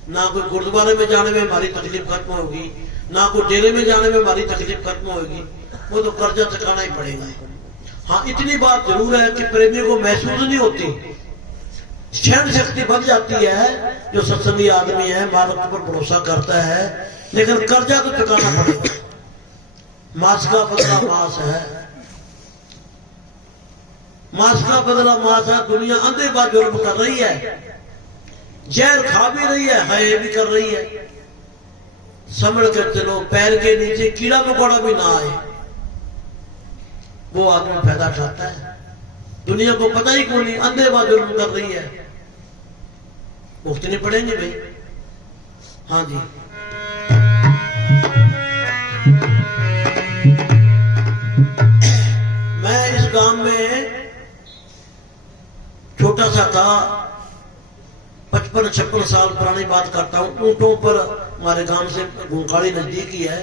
ना कोई गुरुद्वारे में जाने में हमारी तकलीफ खत्म होगी, ना कोई डेरे में जाने में हमारी तकलीफ खत्म होगी। वो तो कर्जा चुकाना ही पड़ेगा। हाँ, इतनी बात जरूर है कि प्रेमियों को महसूस नहीं होती, क्षण शक्ति बढ़ जाती है। जो सत्संगी आदमी है, मालिक पर भरोसा करता है, लेकिन कर्जा तो चुकाना पड़ेगा। मास का बदला मास है, मास का बदला मास है। दुनिया अंधेबाज जुर्म कर रही है, जहर खा भी रही है भी कर रही है। समझ कर चलो, पैर के नीचे कीड़ा मकोड़ा भी ना आए, वो आदमी फायदा उठाता है। दुनिया को पता ही क्यों नहीं, अंधेबाज जुर्म कर रही है, भुगतने पड़ेंगे भाई। हाँ जी, मैं इस गांव में छोटा सा था, 55-56 साल पुरानी बात करता हूं। ऊंटों पर हमारे गांव से गुंकाड़ी नजदीक ही है।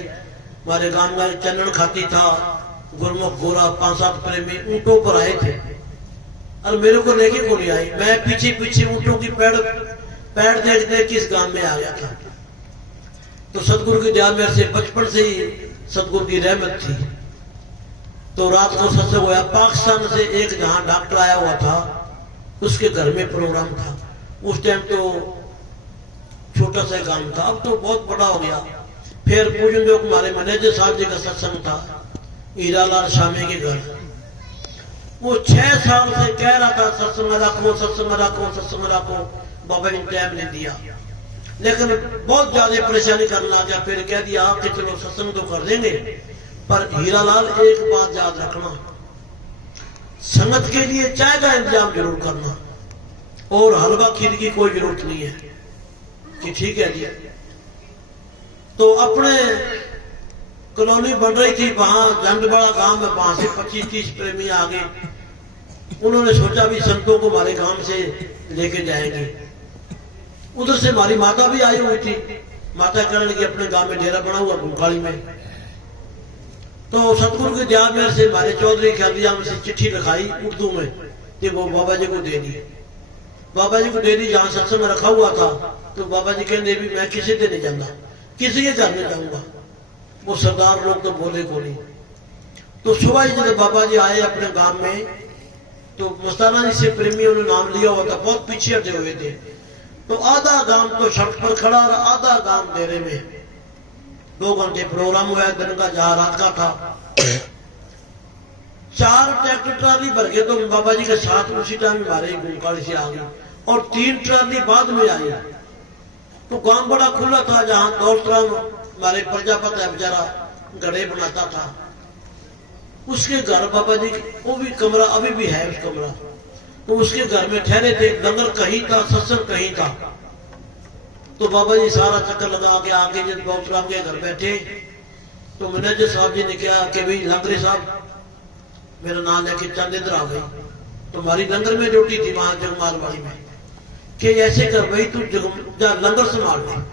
हमारे गांव में चंदन खाती था, गुरमुख गोरा 5-7 प्रेमी ऊंटों पर आए थे और मेरे को लेके को नहीं आई। मैं पीछे पीछे ऊंटों की पैर देख देख इस गांव में आ गया था। तो सतगुरु की दया मेरे से बचपन से ही सतगुरु की रहमत थी। तो रात को सत्संग हुआ। पाकिस्तान से एक जहां डॉक्टर आया हुआ था, उसके घर में प्रोग्राम था। उस टाइम तो छोटा सा काम था, अब तो बहुत बड़ा हो गया। फिर पूजन जो हमारे मैनेजर साहब जी का सत्संग था हीरालाल शामी के घर। वो 6 साल से कह रहा था सत्संग रखो, सत्संग रखो, सत्संग रखो। बाबा जी ने टाइम नहीं दिया, लेकिन बहुत ज्यादा परेशानी करना गया। फिर कह दिया कि चलो सत्संग तो कर देंगे, पर हीरालाल एक बात याद रखना, संगत के लिए चाय का इंतजाम जरूर करना और हलवा खीर की कोई जरूरत नहीं है। कि ठीक है जी। तो अपने कॉलोनी बन रही थी, वहां जंगबड़ा गांव में, वहां से 25-30 प्रेमी आ गए। उन्होंने सोचा भी संतों को हमारे गांव से लेके जाएंगे। उधर से हमारी माता भी आई हुई थी। माता कहने लगी अपने गांव में डेरा बना हुआ गुंकाड़ी में। तो सतगुरु की दया मेरे से हमारे चौधरी ख्यालिया में से चिट्ठी लिखाई उर्दू में कि वो बाबा जी को दे दी। बाबा जी को दे दी जहां सत्संग रखा हुआ था। तो बाबा जी कहने भी मैं किसी से नहीं जाऊंगा, किसी के घर में जाऊंगा। वो सरदार लोग तो बोले को नहीं। तो सुबह जब बाबा जी आए अपने गांव में, तो मस्ताना जी से प्रेमियों ने नाम लिया हुआ था, बहुत पीछे हटे हुए थे। तो आधा गांव तो सड़क पर खड़ा और आधा गांव डेरे में। 2 घंटे प्रोग्राम हुआ, दिन का जहां रात का था। 4 ट्रैक्टर ट्राली भर गए। तो बाबा जी के साथ उसी टाइम हमारे गुंकाड़ी से आ गई और 3 ट्राली बाद में आई। तो गांव बड़ा खुला था, जहां दौलतराम हमारे प्रजापति है बेचारा गड़े बनाता था, उसके घर बाबा जी वो भी कमरा अभी भी है उस कमरा। तो उसके घर में ठहरे थे। लंगर कहीं था, सत्संग कहीं था। तो बाबा जी सारा चक्कर लगा के आके जब दौलतराम के घर बैठे, तो मैनेजर साहब जी ने कहा कि भाई लंगरे साहब, मेरा नाम लेके चंद इधर आ गई। तो हमारी लंगर में ड्यूटी थी वहां जगमालवाड़ी में, कि ऐसे कर भाई तू जा लंगर संभाल ले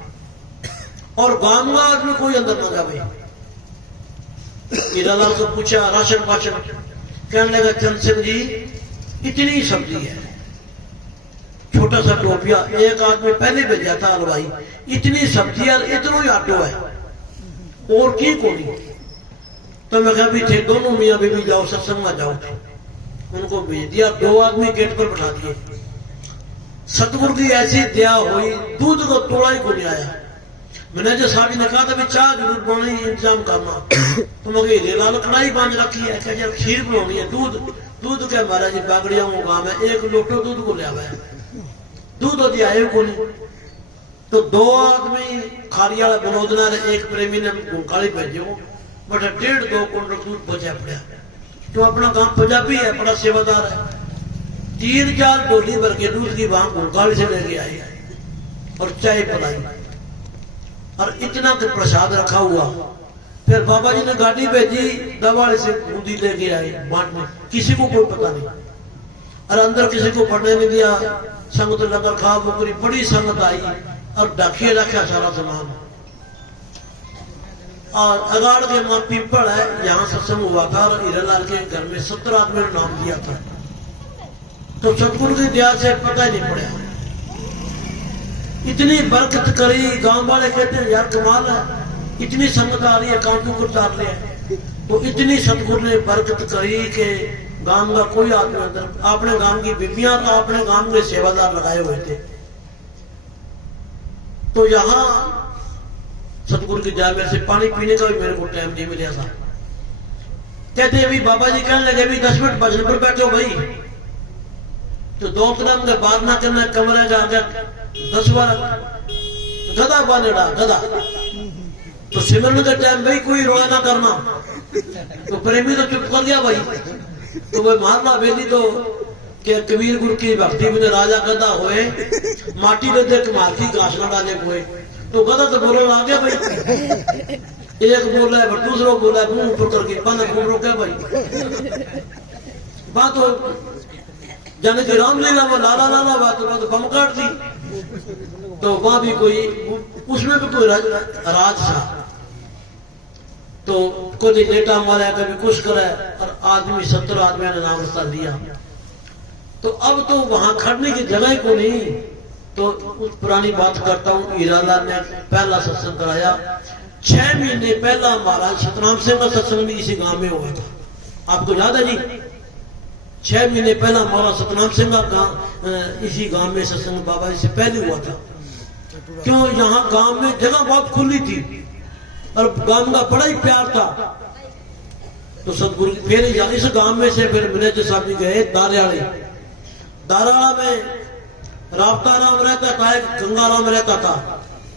और गांव में कोई अंदर ना जावे। हीरालाल को पूछा राशन पाशन, कहने लगा चंद सिंह जी इतनी सब्जी है, छोटा सा टोपिया, एक आदमी पहले भेजा था हलवाई, इतनी सब्जी और इतना ही आटो है और की कोनी। तो मैं कहा भी थे दोनों मियाँ बीबी जाओ सत्संग में जाओ। उनको भेज दिया, 2 आदमी गेट पर बैठा दिए। सतगुरु की ऐसी दया हुई, दूध को तोड़ा ही को नहीं आया। मैनेजर साहब ने कहा था भी चाय जरूर बनानी, इंतजाम करना। तो मगर हीरालाल कढ़ाई बांध रखी है, क्या यार खीर बनानी है। दूध क्या महाराज जी बागड़िया गांव में 1 लोटो दूध को लिया हुआ है, दूध आए को नहीं। तो 2 आदमी खारिया बनोदना ने, एक प्रेमी ने गुंकाड़ी भेजो, बट 1.5-2 कुंटल दूध बचा पड़ा। तो अपना गांव पंजाबी है, बड़ा सेवादार है। 3-4 डोली भर के दूध की वहां गुंकाड़ी से लेके आए और चाय पिलाई और इतना तो प्रसाद रखा हुआ। फिर बाबा जी ने गाड़ी भेजी, दवाड़े से बूंदी लेके आए बांटने, किसी को कोई पता नहीं। और अंदर किसी को पढ़ने नहीं दिया। संगत लंगर खा बुकरी, बड़ी संगत आई और डाकिए रखा सारा सामान। और अगाड़ के मां पिंपल है, यहाँ सत्संग हुआ था और हीरालाल के घर में 17 आदमी ने नाम दिया था। तो सतगुरु की दया से पता ही नहीं पड़ा, इतनी बरकत करी। गांव वाले कहते हैं यार कमाल है, इतनी संगत आ रही है, कांटू को उतार लिया। तो इतनी सतगुरु ने बरकत करी कि गांव का कोई आदमी अंदर, अपने गांव की बीबियां अपने गांव के सेवादार लगाए हुए थे। तो यहाँ सतगुरु की दया मेरे से पानी पीने का भी मेरे को टाइम नहीं मिला था। कहते अभी बाबा जी कहने लगे अभी 10 मिनट भजन पर बैठो भाई। तो 2 कदम के बार ना करना, कमरे जा गया 10 बार गदा बानेड़ा गदा। तो सिमरन का टाइम भाई कोई रोया ना करना। तो प्रेमी तो चुप कर गया भाई। तो वह मारना बेली तो के कबीर गुरु की भक्ति में राजा गदा होए, माटी में देख मारती घास न डाले हुए। तो गदा तो बोलने आ गया भाई, एक बोला है दूसरा बोला है, मुंह ऊपर करके बंद बोल रोके भाई। बात हो जाने की रामलीला में लाला लाला बात तो बम काट दी। तो वहां भी कोई उसमें भी कोई राज था। तो कभी लेटा मारा कभी कुछ करे और आदमी 70 आदमी ने नाम रस्ता लिया। तो अब तो वहां खड़ने की जगह को नहीं। तो उस पुरानी बात करता हूँ, हीरालाल ने पहला सत्संग कराया 6 महीने पहला महाराज सतनाम सिंह का सत्संग भी इसी गांव में हुआ था। आपको याद है जी? 6 महीने पहला महाराज सतनाम सिंह का इसी गांव में सत्संग बाबा जी से पहले हुआ था। क्यों? यहाँ गांव में जगह बहुत खुली थी और गांव का बड़ा ही प्यार था। तो सतगुरु फिर इस गांव में से फिर मैनेजर साहब जी गए दाराड़ा में रावता राम रहता था, गंगा राम रहता था।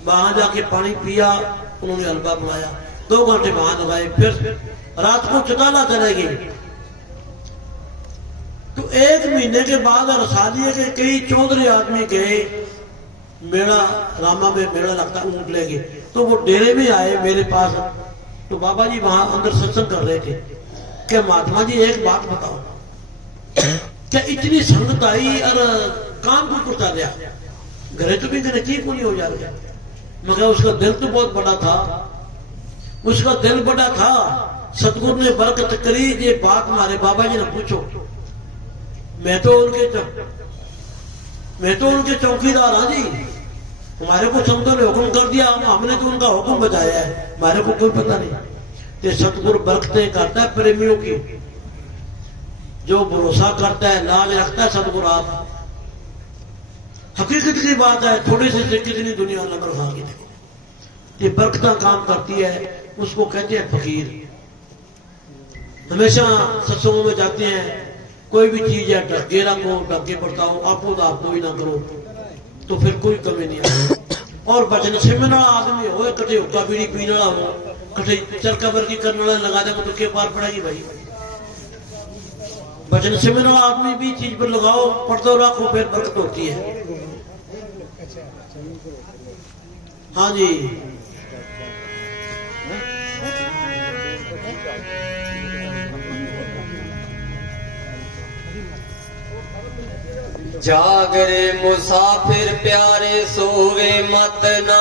वहां जाके पानी पिया, उन्होंने हलवा बनाया, 2 घंटे वहां लगाए, फिर रात को चटाला चले गए। तो 1 महीने के बाद रसालिए के कई चौधरी आदमी गए, मेला रामा में मेला लगता ऊंट लेके। तो वो डेरे में आए मेरे पास। तो बाबा जी वहां अंदर सत्संग कर रहे थे। क्या महात्मा जी एक बात बताओ, क्या इतनी संगत आई और काम को करता गया, घरे तो भी घरे ठीक नहीं हो जाएगा। मगर उसका दिल तो बहुत बड़ा था, उसका दिल बड़ा था। सतगुरु ने बरकत करी। ये बात हमारे बाबा जी ने पूछो, मैं तो उनके चौकीदार हाँ जी। हमारे को संतों ने हुक्म कर दिया, हमने तो उनका हुक्म बजाया है, हमारे को कोई पता नहीं। तो सतगुरु बरकतें करता है प्रेमियों की, जो भरोसा करता है, लाज रखता है सतगुरु। आप हकीकत की बात है, थोड़े से कितनी दुनिया नंबर खा के देखो। ये बरकता काम करती है, उसको कहते हैं फकीर। हमेशा सत्संगों में जाते हैं, कोई भी चीज है ढके रखो, ढके बरताओ, आपो तो आप कोई ना करो, तो फिर कोई कमी नहीं आती। और बचन सिमना आदमी हो, कटे हुक्का बीड़ी पीने वाला हो, कटे चरका बरकी करने वाला लगा देगा तो क्या पार पड़ेगी भाई। बचन सिमना आदमी भी चीज पर लगाओ, पढ़ते रखो, फिर बरकत होती है। हाँ जी। जागरे मुसाफिर प्यारे सोवे मत ना,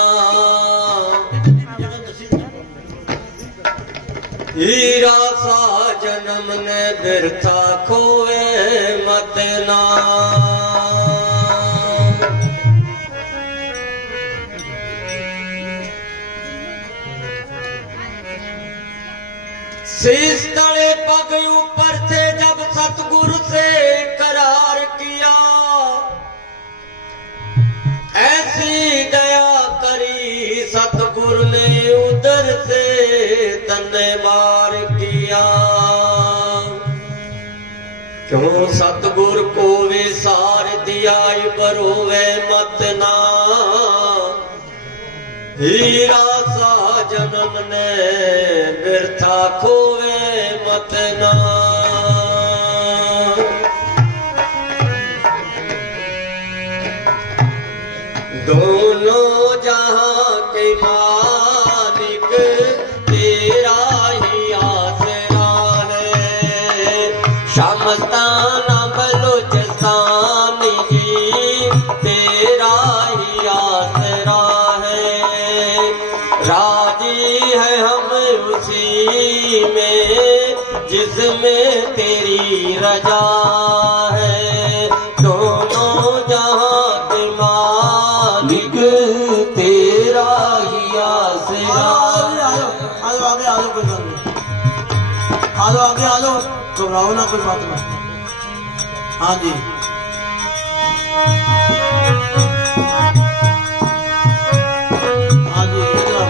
हीरा सा जन्म ने बिरथा खोवे मत ना। शीश तले पग ऊपर थे जब सतगुरु से करार किया, ऐसी दया करी सतगुरु ने उधर से तन्ने मार किया। क्यों सतगुरु को विसार दिया बरोवे मत ना, हीरा सा जन्म ने बिरथा खोवे मत ना। दोनों जहां के मालिक तेरा ही आसरा है, शमताना बलूचिस्तान जी तेरा ही आसरा है। राजी है हम उसी में जिसमें तेरी रजा है। दोनों जहां के मालिक तेरा ही आसरा। आगे आ जाओ, घबराओ ना, कोई बात ना। हाँ जी। हाँ जी, इधर आओ।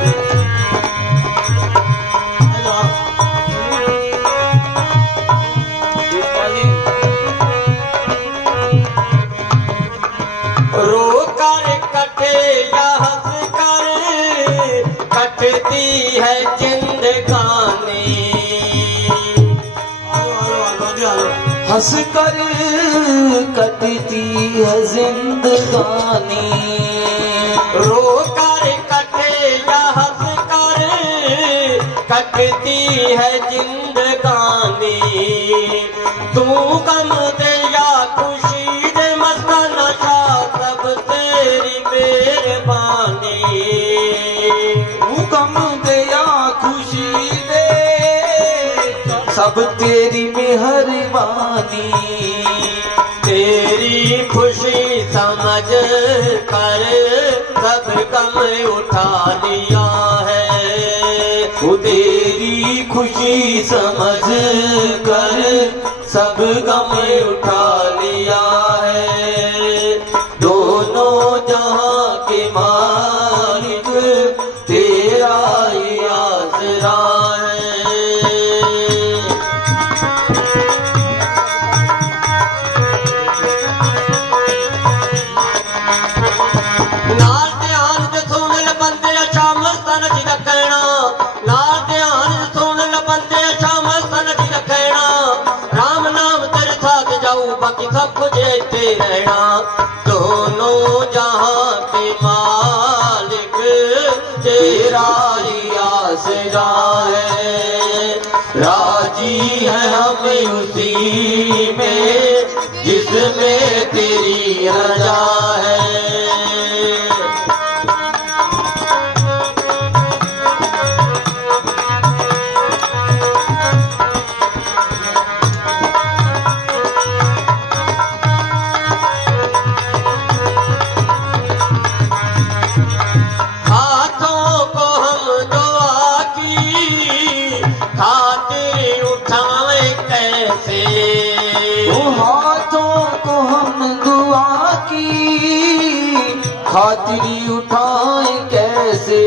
रो कर कटे या हंस कर कटती है जिंदगानी, हंस कर कटती है जिंदगानी। रो कर कटे या हंस कर कटती है जिंदगानी। तू गम दे या खुशी दे, मस्त नशा सब तेरी मेहरबानी। मेहरबानी, तेरी खुशी समझ कर सब गम उठा लिया है। तेरी खुशी समझ कर सब गम उठा लिया है। दोनों जहां के मालिक तेरा ही आसरा है। नाल ध्यान ते सुन ल बंदे अच्छा मस्तान जी रखना, नाल ध्यान सुन ल बंदे अच्छा मस्तान जी रखना। राम नाम तेरे साथ जाऊ बाकी सब कुछ ऐसे रहना। दोनों जहां के मालिक तेरा ही आसरा है। राजी है हम उसी में जिसमें तेरी रजा है। हाथों को हम दुआ की खातिर उठाए कैसे, हाथों को हम दुआ की खातिर उठाए कैसे।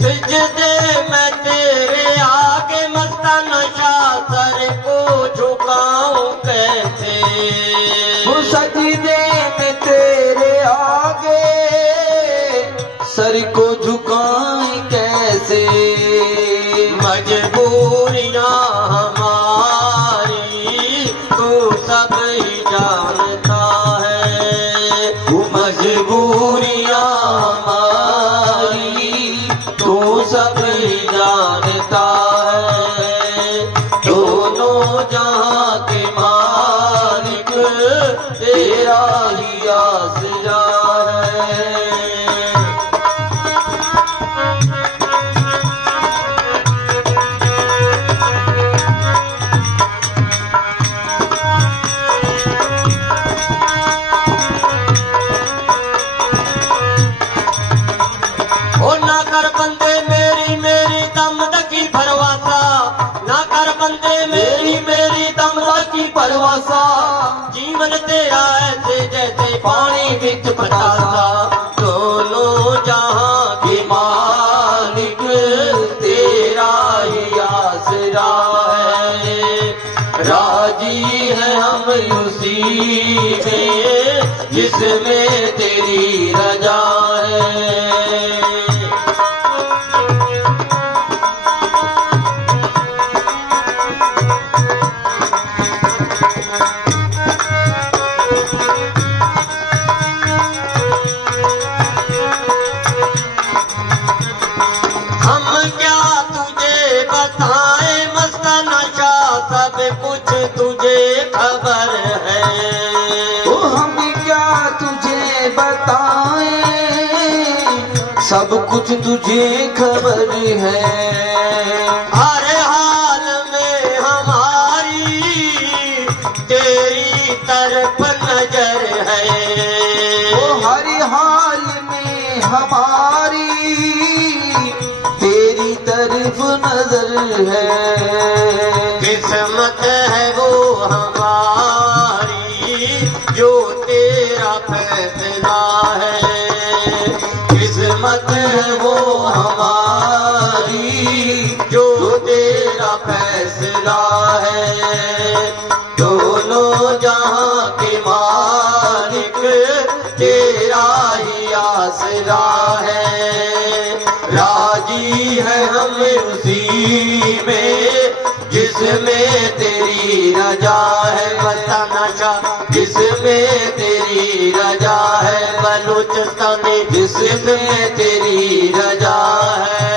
सिजदे में तेरे आगे मस्ताना शाह सर को झुकाऊं कैसे, सजदे में तेरे आगे सर को झुकाएं कैसे। मजबूरियां हमारी तू सब ही जानता है। मजबूरियां हमारी तू सब ही जानता है। दोनों जहां के मालिक तेरा ही आसरा है। ना कर बंदे मेरी मेरी दम की भरवासा, ना कर बंदे मेरी मेरी दम की भरवासा। जीवन तेरा ऐसे जैसे पानी बिच पटासा। दोनों जहां के मालिक तेरा ही आसरा है। राजी है हम उसी में जिसमें तेरी रजा है। हम क्या तुझे बताएं मस्ताना शाह सब कुछ तुझे खबर है। ओ हम क्या तुझे बताएं सब कुछ तुझे खबर है। हर हाल में हमारी तेरी तरफ नजर है। ओ हर हाल में हमारी तेरी तरफ नजर है। किस्मत है वो हमारी जो तेरा फैसला है। किस्मत है वो हमारी जो तेरा फैसला है। दोनों जहां के मालिक तेरा ही आसरा है। राजी है हम उसी में जिसमें तेरी रजा है। मस्ताना शाह जिसमें तेरी रजा है। बलूचिस्तानी जिसमें तेरी रजा है।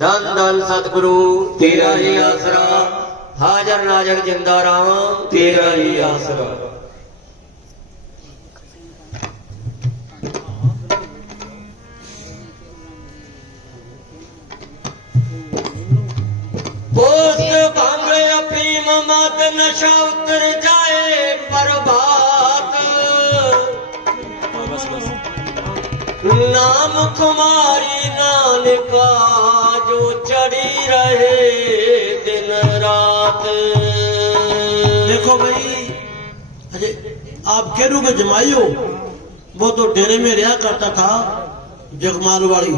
धन धन सतगुरु तेरा ही आसरा। हाजर नाजर जिंदा राम तेरा ही आसरा। नशा उतर जाए प्रभात नाम तुम्हारी नालिका जो चढ़ी रहे दिन रात। देखो भाई, अजय आप केरू के जमाई हो, वो तो डेरे में रहा करता था जगमाल वाली।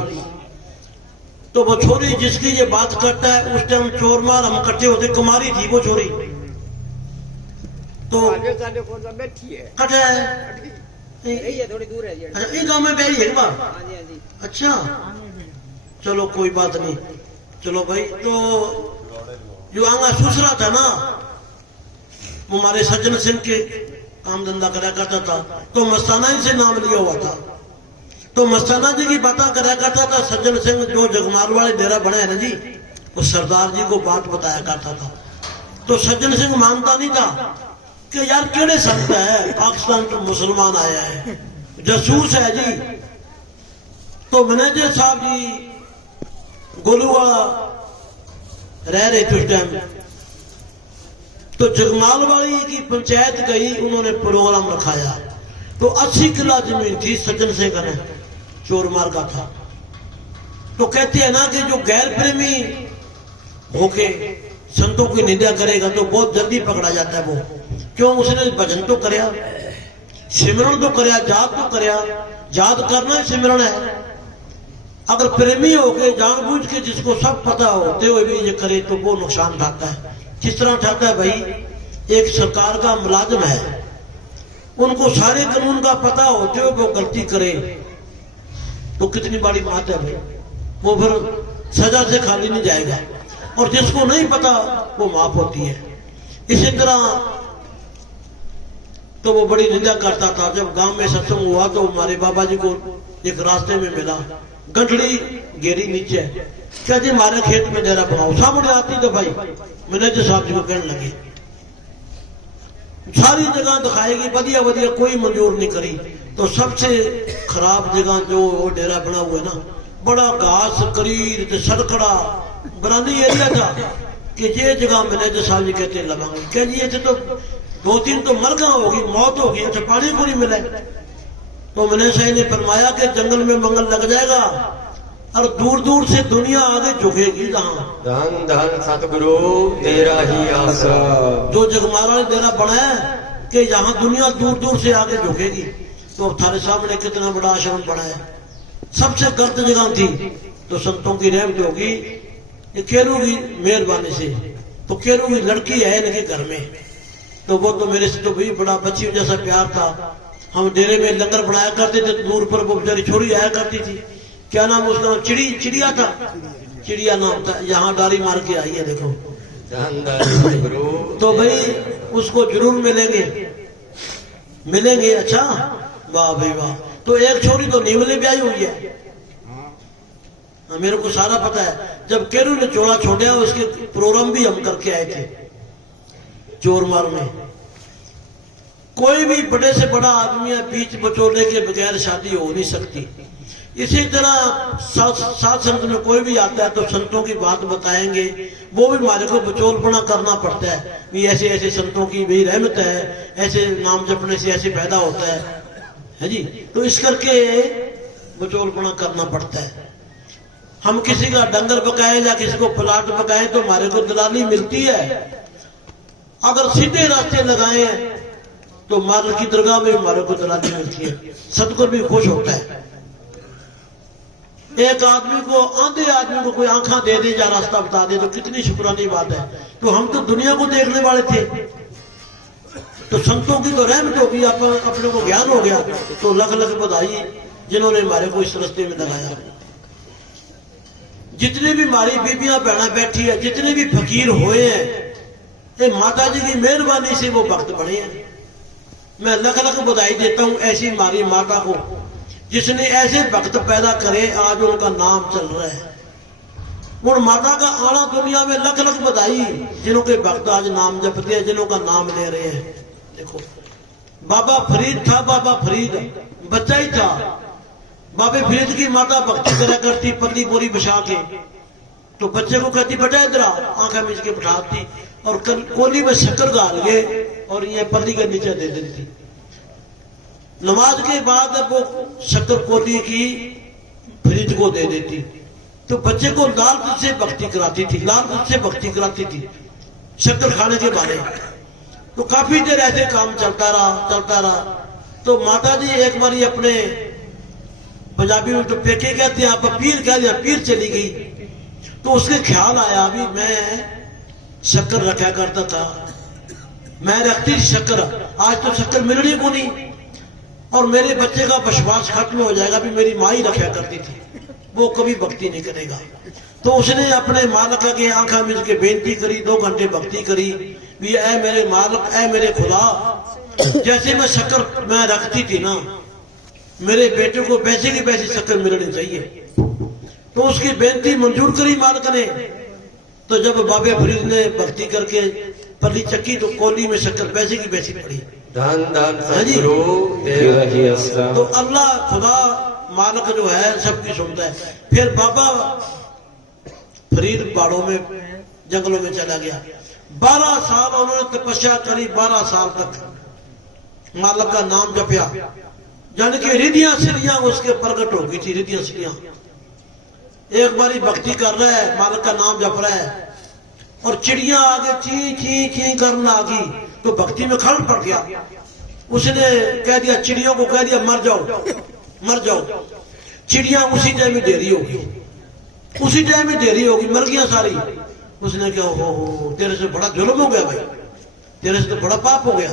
तो वो छोरी जिसकी ये बात करता है, उस टाइम चोर मार हम इकट्ठे होते, कुमारी थी वो छोरी। तो कट है थोड़ी दूर है जी। अच्छा, ये गांव में ब्याही है बा? हाँ जी, हाँ जी। अच्छा, चलो कोई बात नहीं। चलो भाई, तो जो आंगा सुसरा था ना, वो हमारे सज्जन सिंह के काम धंधा करा करता था, तो मस्ताना जी से नाम लिया हुआ था। तो मस्ताना जी की बातें करा करता था सज्जन सिंह, जो जगमाल वाले डेरा बने है ना जी, वो सरदार जी को बात बताया करता था। तो सज्जन सिंह मानता नहीं था कि यार केड़े संत है, पाकिस्तान तो मुसलमान आया है, जासूस है जी। तो मैनेजर साहब जी गोलूवाला रह रहे थे उस टाइम। तो जगमाल वाली की पंचायत गई, उन्होंने प्रोग्राम रखाया। तो 80 किला जमीन थी सज्जन सिंह ने, चोर मार का था। तो कहते हैं ना कि जो गैर प्रेमी होके संतों की निंदा करेगा तो बहुत जल्दी पकड़ा जाता है वो। क्यों? उसने भजन तो करया, सिमरन तो करया, जाप तो करया। याद करना सिमरन है। अगर प्रेमी होके जानबूझ के जिसको सब पता होते हुए भी ये करे तो वो नुकसान उठाता है। किस तरह उठाता है भाई? एक सरकार का मुलाजिम है, उनको सारे कानून का पता होते हुए वो गलती करे तो कितनी बड़ी बात है भाई, वो फिर सजा से खाली नहीं जाएगा। और जिसको नहीं पता वो माफ होती है। इसी तरह तो वो बड़ी निंदा करता था। जब गांव में सत्संग हुआ तो हमारे बाबा जी को एक रास्ते में मिला, गंठड़ी गेरी नीचे, क्या जी हमारे खेत में डेरा बनाओ। सामने आती तो भाई मैनेजर साहब जी को कहने लगे, सारी जगह दिखाएगी बढ़िया बढ़िया, कोई मंजूर नहीं करी। तो सबसे खराब जगह जो वो डेरा बना हुआ है ना, बड़ा घास करीर सड़कड़ा बरानी एरिया था, कि ये जगह मैनेजर साहब जी कहते लगाऊंगे। क्या जी ये तो 2-3 तो मरगा होगी, मौत होगी, अच्छा पानी को नहीं मिले। तो मैनेजर साहब ने फरमाया कि जंगल में मंगल लग जाएगा और दूर दूर से दुनिया आगे झुकेगी। जहाँ धन धन सतगुरु तेरा ही आसरा। जो जगमारा ने डेरा बनाया कि यहाँ दुनिया दूर दूर से आगे झुकेगी। तो थारे सामने कितना बड़ा आश्रम बनाया, सबसे गर्द जगह थी। तो संतों की रहमत होगी, ये केरू की मेहरबानी से। तो केरू की लड़की है इनके घर में, तो वो तो मेरे से तो भी बड़ा बच्ची जैसा प्यार था। हम डेरे में लंगर बनाया करते थे, दूर पर वो बेचारी छोरी आया करती थी। क्या नाम उसका? चिड़िया था, चिड़िया नाम था। यहाँ डारी मार के आई है देखो। धन धन सतगुरु। तो भाई उसको जरूर मिलेंगे। अच्छा, वाह भाई वाह। तो एक छोरी तो नीमले ब्याही हुई है, मेरे को सारा पता है। जब केरू ने चोला छोड़ा, उसके प्रोग्राम भी हम करके आए थे चोरमार में। कोई भी बड़े से बड़ा आदमी है, बीच बचोले के बगैर शादी हो नहीं सकती। इसी तरह साथ संत में कोई भी आता है तो संतों की बात बताएंगे, वो भी हमारे को बचोलपना करना पड़ता है कि ऐसे ऐसे संतों की भी रहमत है, ऐसे नाम जपने से ऐसे पैदा होता है जी। तो इस करके बचोलपना करना पड़ता है। हम किसी का डंगर पकाए या किसी को प्लाट पकाए तो हमारे को दलाली मिलती है। अगर सीधे रास्ते लगाए तो माल की दरगाह में हमारे को दलाली मिलती है, सतगुरु भी खुश होता है। एक आदमी को, आंधे आदमी को कोई आंखा दे दे या रास्ता बता दे तो कितनी शुक्रानी बात है। तो हम तो दुनिया को देखने वाले थे, तो संतों की तो रहमत होगी, अपने को ज्ञान हो गया। तो लख लख बधाई जिन्होंने हमारे को इस रास्ते में लगाया। जितने भी हमारी बीबियां बहना बैठी है, जितने भी फकीर हुए हैं, ये माता जी की मेहरबानी से वो भक्त बने हैं। मैं लख लख बधाई देता हूं ऐसी हमारी माता को, जिसने ऐसे भक्त पैदा करे, आज उनका नाम चल रहा है। उन माता का आना दुनिया में लख लख बधाई, जिन्हों के भक्त आज नाम जपते हैं, जिन्हों का नाम ले रहे हैं। देखो बाबा फरीद था, बाबा फरीद बच्चा ही था। बाबे फरीद की माता भक्ति करा करती, पतली बोरी बिछा के। तो बच्चे को कहती बेटा इधर आ, आंखें मीच के बिठाती और कोली में शक्कर डाल के और ये पल्ली के नीचे दे देती थी। नमाज के बाद वो शक्कर कोली की फरीद को दे देती, तो बच्चे को लाल दूध से भक्ति कराती थी, लाल दूध से भक्ति कराती थी शक्कर खाने के बारे। तो काफी देर ऐसे काम चलता रहा। तो माता जी एक बार अपने पंजाबी में तो पेके कहते हैं, आप पीर कह दिया, पीर चली गई। तो उसके ख्याल आया, अभी मैं शक्कर रखा करता था, मैं रखती थी शक्कर, आज तो शक्कर मिलनी को नहीं, और मेरे बच्चे का विश्वास खत्म हो जाएगा भी मेरी माँ ही रखा करती थी, वो कभी भक्ति नहीं करेगा। तो उसने अपने मालिक के आंखा मिल के बेनती करी, 2 घंटे भक्ति करी भी ऐ मेरे मालिक, ऐ मेरे खुदा, जैसे मैं शक्कर मैं रखती थी ना, मेरे बेटे को पैसे की पैसे शक्कर मिलनी चाहिए। तो उसकी बेनती मंजूर करी मालिक ने। तो जब बाबे फरीद ने भक्ति करके पल्ली चक्की तो कोली में शक्कर पैसे की पैसी पड़ी। धन धन सतगुरु तेरा ही आसरा। तो अल्लाह खुदा मालिक जो है सबकी सुनता है। फिर बाबा फरीद पहाड़ों में जंगलों में चला गया। 12 साल उन्होंने तपस्या करी, 12 साल तक मालिक का नाम जपया, यानी कि रिधियां सीढ़ियां उसके प्रकट हो गई थी, रिधियां सीढ़ियां। एक बारी भक्ति कर रहा है, मालिक का नाम जप रहा है, और चिड़ियां आगे ची ची ची करने आ गई, तो भक्ति में खड़ पड़ गया। उसने कह दिया, चिड़ियों को कह दिया मर जाओ मर जाओ। चिड़ियां उसी टाइम में ढेरी होगी, उसी टाइम में ढेरी होगी, मर गया सारी। उसने क्या, हो तेरे से बड़ा जुल्म हो गया भाई, तेरे से तो बड़ा पाप हो गया।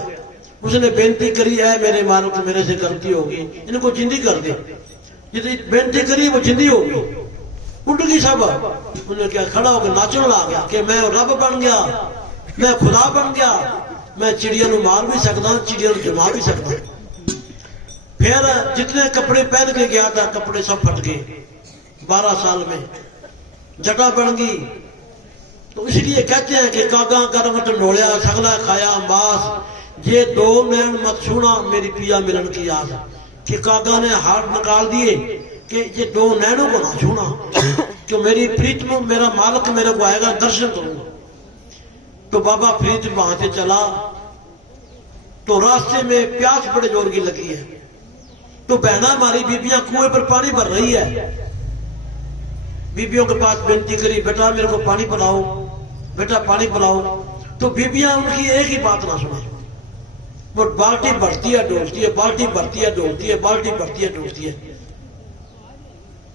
उसने बेनती करी, है मेरे मालिक, मेरे से गलती होगी, इनको जिंदी कर दे। जितनी बेनती करी वो जिंदी होगी, उठ गई सब। उन्होंने क्या, खड़ा होकर नाचने लग गया कि मैं रब बन गया, मैं खुदा बन गया, मैं चिड़िया को मार भी सकता, चिड़िया को जमा भी सकता। फिर जितने कपड़े पहन के गया था, कपड़े सब फट गए। 12 साल में जटा बन गई। तो इसलिए कहते हैं कि कागा करवट नोलिया, सगला खाया मांस, ये 2 नैन मत छूना मेरी पिया मिलन की आस। कि कागा ने हाथ निकाल दिए कि ये 2 नैनों को ना छूना, कि मेरी प्रीत में मेरा मालिक मेरे को आएगा, दर्शन करूंगा। तो बाबा फरीद वहां से चला, तो रास्ते में प्यास बड़े जोर की लगी है। तो बहना हमारी बीबियां कुएं पर पानी भर रही है। बीबियों के पास बेनती करी, बेटा मेरे को पानी पिलाओ, बेटा पानी पिलाओ। तो बीबियां उनकी एक ही बात ना सुना, वो बाल्टी भरती है डोलती है, बाल्टी भरती है डोलती है, बाल्टी भरती है डोलती है।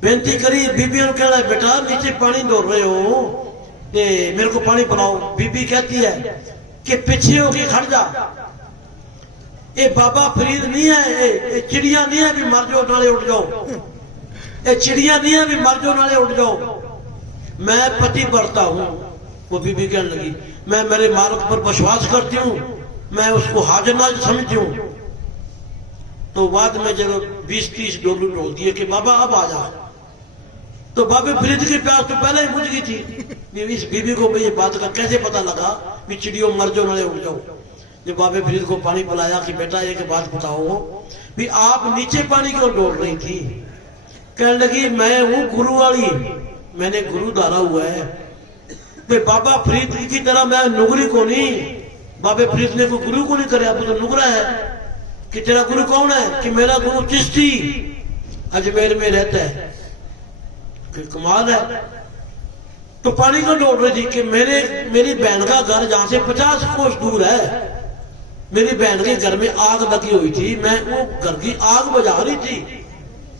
बेनती करी, बीबियों ने कह रहा है, बेटा नीचे पानी डोल रहे हो, मेरे को पानी पिलाओ। बीबी कहती है कि पीछे होके खड़ जा, ये बाबा फरीद नहीं है, ये चिड़िया नहीं है भी मर जाओ नाले उठ जाओ, ये चिड़िया नहीं है भी मर जाओ नाले उठ जाओ, मैं पति भरता हूं। वो बीबी कहने लगी, मैं मेरे मालिक पर विश्वास करती हूँ, मैं उसको हाजिर नाजिर समझती हूँ। तो बाद में जब 20-30 डोलू डोल दिए कि बाबा अब आ जा। तो बाबे फरीद की प्यास तो पहले ही बुझ गई थी। इस बीबी को ये बात का कैसे पता लगा कि चिड़ियों मर जाओ नाले उठ जाओ। जब बाबे फरीद को पानी पिलाया कि बेटा एक बात बताओ भी आप नीचे पानी क्यों डोल रही थी? कहने लगी, मैं हूं गुरु वाली, मैंने गुरु धारा हुआ है। तो बाबा फरीद की तरह मैं नुगरी को नहीं, बाबे फरीद ने को गुरु को नहीं करे, अब तो नुगरा है। कि तेरा गुरु कौन है? कि मेरा गुरु चिश्ती अजमेर में रहता है। कमाल है। तो पानी को डोल रही थी कि मेरी बहन का घर जहां से 50 कोस दूर है, मेरी बहन के घर में आग लगी हुई थी, मैं वो घर की आग बुझा रही थी।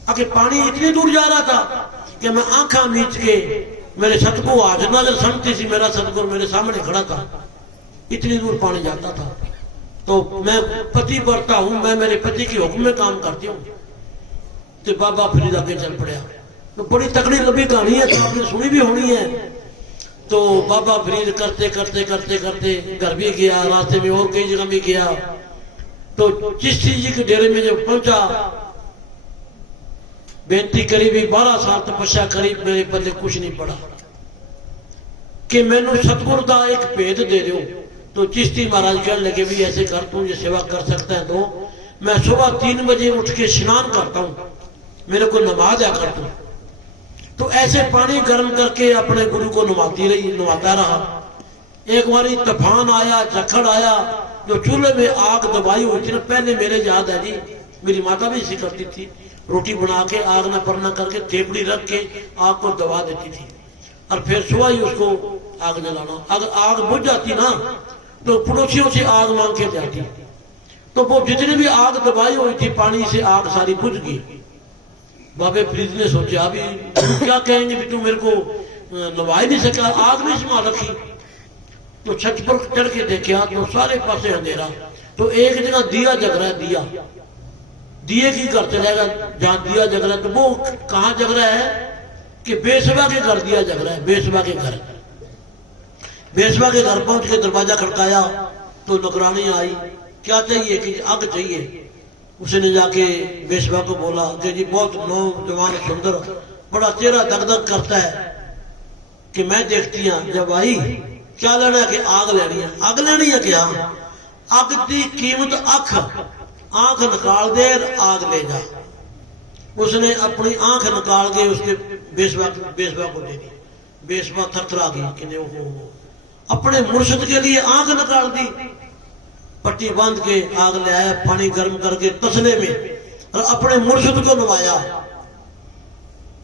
आगे पानी इतनी दूर जा रहा था कि मैं आंखा मीच के मेरे सतगुरु हाजिर नाजिर समझती थी, मेरा सतगुरु मेरे सामने खड़ा था, इतनी दूर पानी जाता था। तो मैं पति बढ़ता हूं, मैं मेरे पति की हुक्म में काम करती हूँ। तो बाबा फरीद आगे चल पड़ा। तो बड़ी तकड़ी लंबी कहानी है, तो आपने सुनी भी होनी है। तो बाबा फरीद करते करते करते करते घर भी गया, रास्ते में और कई जगह भी गया। तो चिश्ती जी के डेरे में जब पहुंचा, बेनती करी भी 12 साल तपस्या करी, मेरे पल्ले कुछ नहीं पड़ा कि मैनू सतगुरु का एक भेद दे दो। तो चिश्ती महाराज कहने लगे भी ऐसे कर, तू ये सेवा कर सकता है तो मैं सुबह 3 बजे उठ के स्नान करता हूँ, मेरे को नमाज आ कर तू। तो ऐसे पानी गर्म करके अपने गुरु को नवाता रहा। एक बारी तूफान आया, झक्खड़ आया, जो चूल्हे में आग दबाई हुई थी ना, पहले मेरे याद है जी, मेरी माता भी इसी करती थी, रोटी बना के आग ना परना करके थेपड़ी रख के आग को दबा देती थी और फिर सुबह ही उसको आग जलाना। अगर आग बुझ जाती ना तो पड़ोसियों से आग मांग के जाती, तो वो जितनी भी आग दबाई हुई थी पानी से आग सारी बुझ गई। बाबे फरीद ने सोचा अभी क्या कहेंगे भी तू मेरे को नवा ही नहीं सका, आग नहीं संभाल रखी। तो छत पर चढ़ के देखा तो सारे पासे अंधेरा, तो एक जगह दिया जग रहा है, दिया दिए की घर चलेगा जहां दिया जग रहा है, तो वो कहां जग रहा है कि बेसवा के घर दिया जग रहा है। बेसवा के घर, बेसवा के घर पहुंच के दरवाजा खड़काया तो नौकरानी आई, क्या चाहिए कि आग चाहिए। उसने जाके बेसवा को बोला कि जी बहुत नौजवान सुंदर बड़ा चेहरा दगदग करता है कि मैं देखती हूं। जब आई क्या लेना है कि आग लेनी है। आग लेनी है क्या? आग की कीमत अख, आंख निकाल दे आग ले जा। उसने अपनी आंख निकाल के उसके बेसवा को दे दी। बेसवा थरथरा गई कि अपने मुर्शिद के लिए आंख निकाल दी। पट्टी बांध के आग ले आया, पानी गर्म करके तसले में और अपने मुर्शिद को नवाया।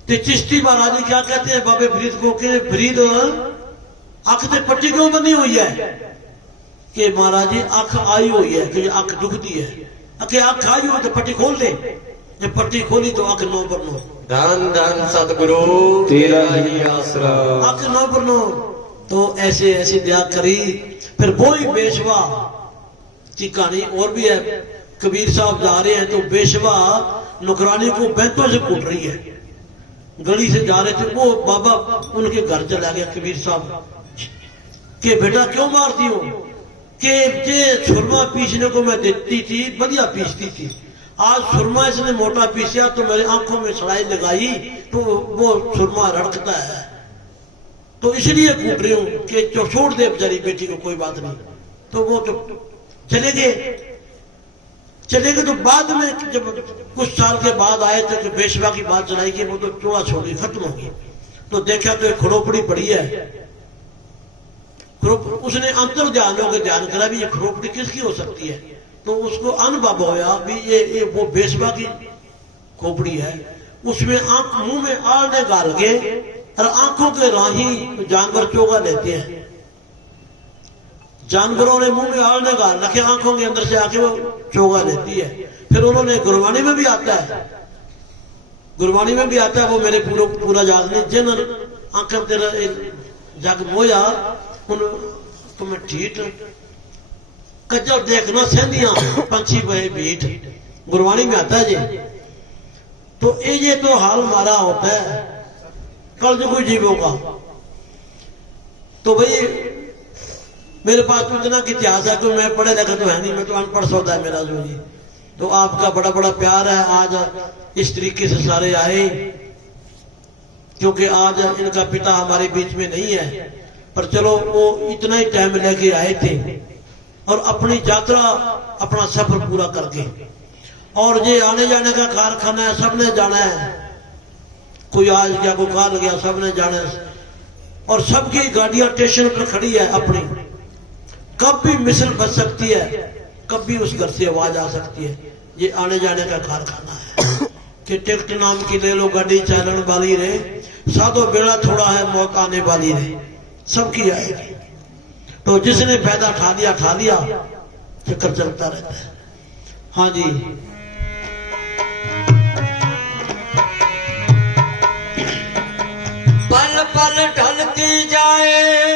तो चिश्ती महाराज क्या कहते हैं बाबे फरीद को कि फरीद अख से पट्टी क्यों बनी हुई है? कि महाराज जी अख आई हुई है कि अख दुखती है। अखे अख आई हुई तो पट्टी खोल दे। जब पट्टी खोली तो अख 9 पर 9। धन धन सतगुरु तेरा ही आसरा। अख 9 पर 9। तो ऐसे ऐसी दया करी। फिर वो ही बेशवा की कहानी और भी है। कबीर साहब जा रहे हैं तो बेशवा नौकरानी को बैंतों से कूट रही है। गली से जा रहे थे, वो बाबा उनके घर चला गया कबीर साहब के बेटा क्यों मारती हो? कि जे सुरमा पीसने को मैं देती थी, बढ़िया पीसती थी, आज सुरमा इसने मोटा पीसिया तो मेरी आंखों में सड़ाई लगाई तो वो सुरमा रड़कता है, तो इसलिए कूट रही हूं कि जो छोड़ दे बेचारी बेटी को, कोई बात नहीं। तो वो तो चले गए। तो बाद में जब कुछ साल के बाद आए थे कि बेशवा की बात चलाई कि वो तो चोड़ा छोड़ी खत्म होगी, तो देखा तो एक खड़ोपड़ी पड़ी है। उसने अंतर ध्यान होकर ध्यान करा भी ये खड़ोपड़ी किसकी हो सकती है। तो उसको अनुभव होया भी ये वो बेशवा की खोपड़ी है। उसमें आंख मुंह में आलने गाल के और आंखों के राही जानवर चोगा लेते हैं। जानवरों ने मुंह में आलने गाल रखे, आंखों के अंदर से आके वो चोगा लेती है। फिर उन्होंने गुरबानी में भी आता है, गुरबानी में भी आता है, वो मेरे पूरा याद नहीं। जिन आंखें तेरा जग मोया उन तुम्हें ठीठ कजल देखना सहदियां पंछी बहे बीठ, गुरबानी में आता है जी। तो ये तो हाल हमारा होता है कल जो कोई जीवों का। तो भाई मेरे पास तो इतना इतिहास है कि मैं पढ़े लिखा तो है नहीं, मैं तो अनपढ़ सौदा है मेरा जो जी। तो आपका बड़ा बड़ा प्यार है, आज इस तरीके से सारे आए, क्योंकि आज इनका पिता हमारे बीच में नहीं है, पर चलो वो इतना ही टाइम लेके आए थे और अपनी यात्रा अपना सफर पूरा करके। और ये आने जाने का कारखाना है, सबने जाना है, कोई आज गया कोई कल गया, सबने जाना है। और सबकी गाड़ियां स्टेशन पर खड़ी है अपनी, कब भी मिसल बच सकती है, कब भी उस घर से आवाज आ सकती है। ये आने जाने का कारखाना है कि टिकट नाम की ले लो, गाड़ी चलन वाली रे, साधो बेड़ा थोड़ा है, मौत आने वाली रे, सबकी आएगी। तो जिसने फायदा ठा लिया, चक्कर चलता रहता है। हाँ जी, पल पल ढलती जाए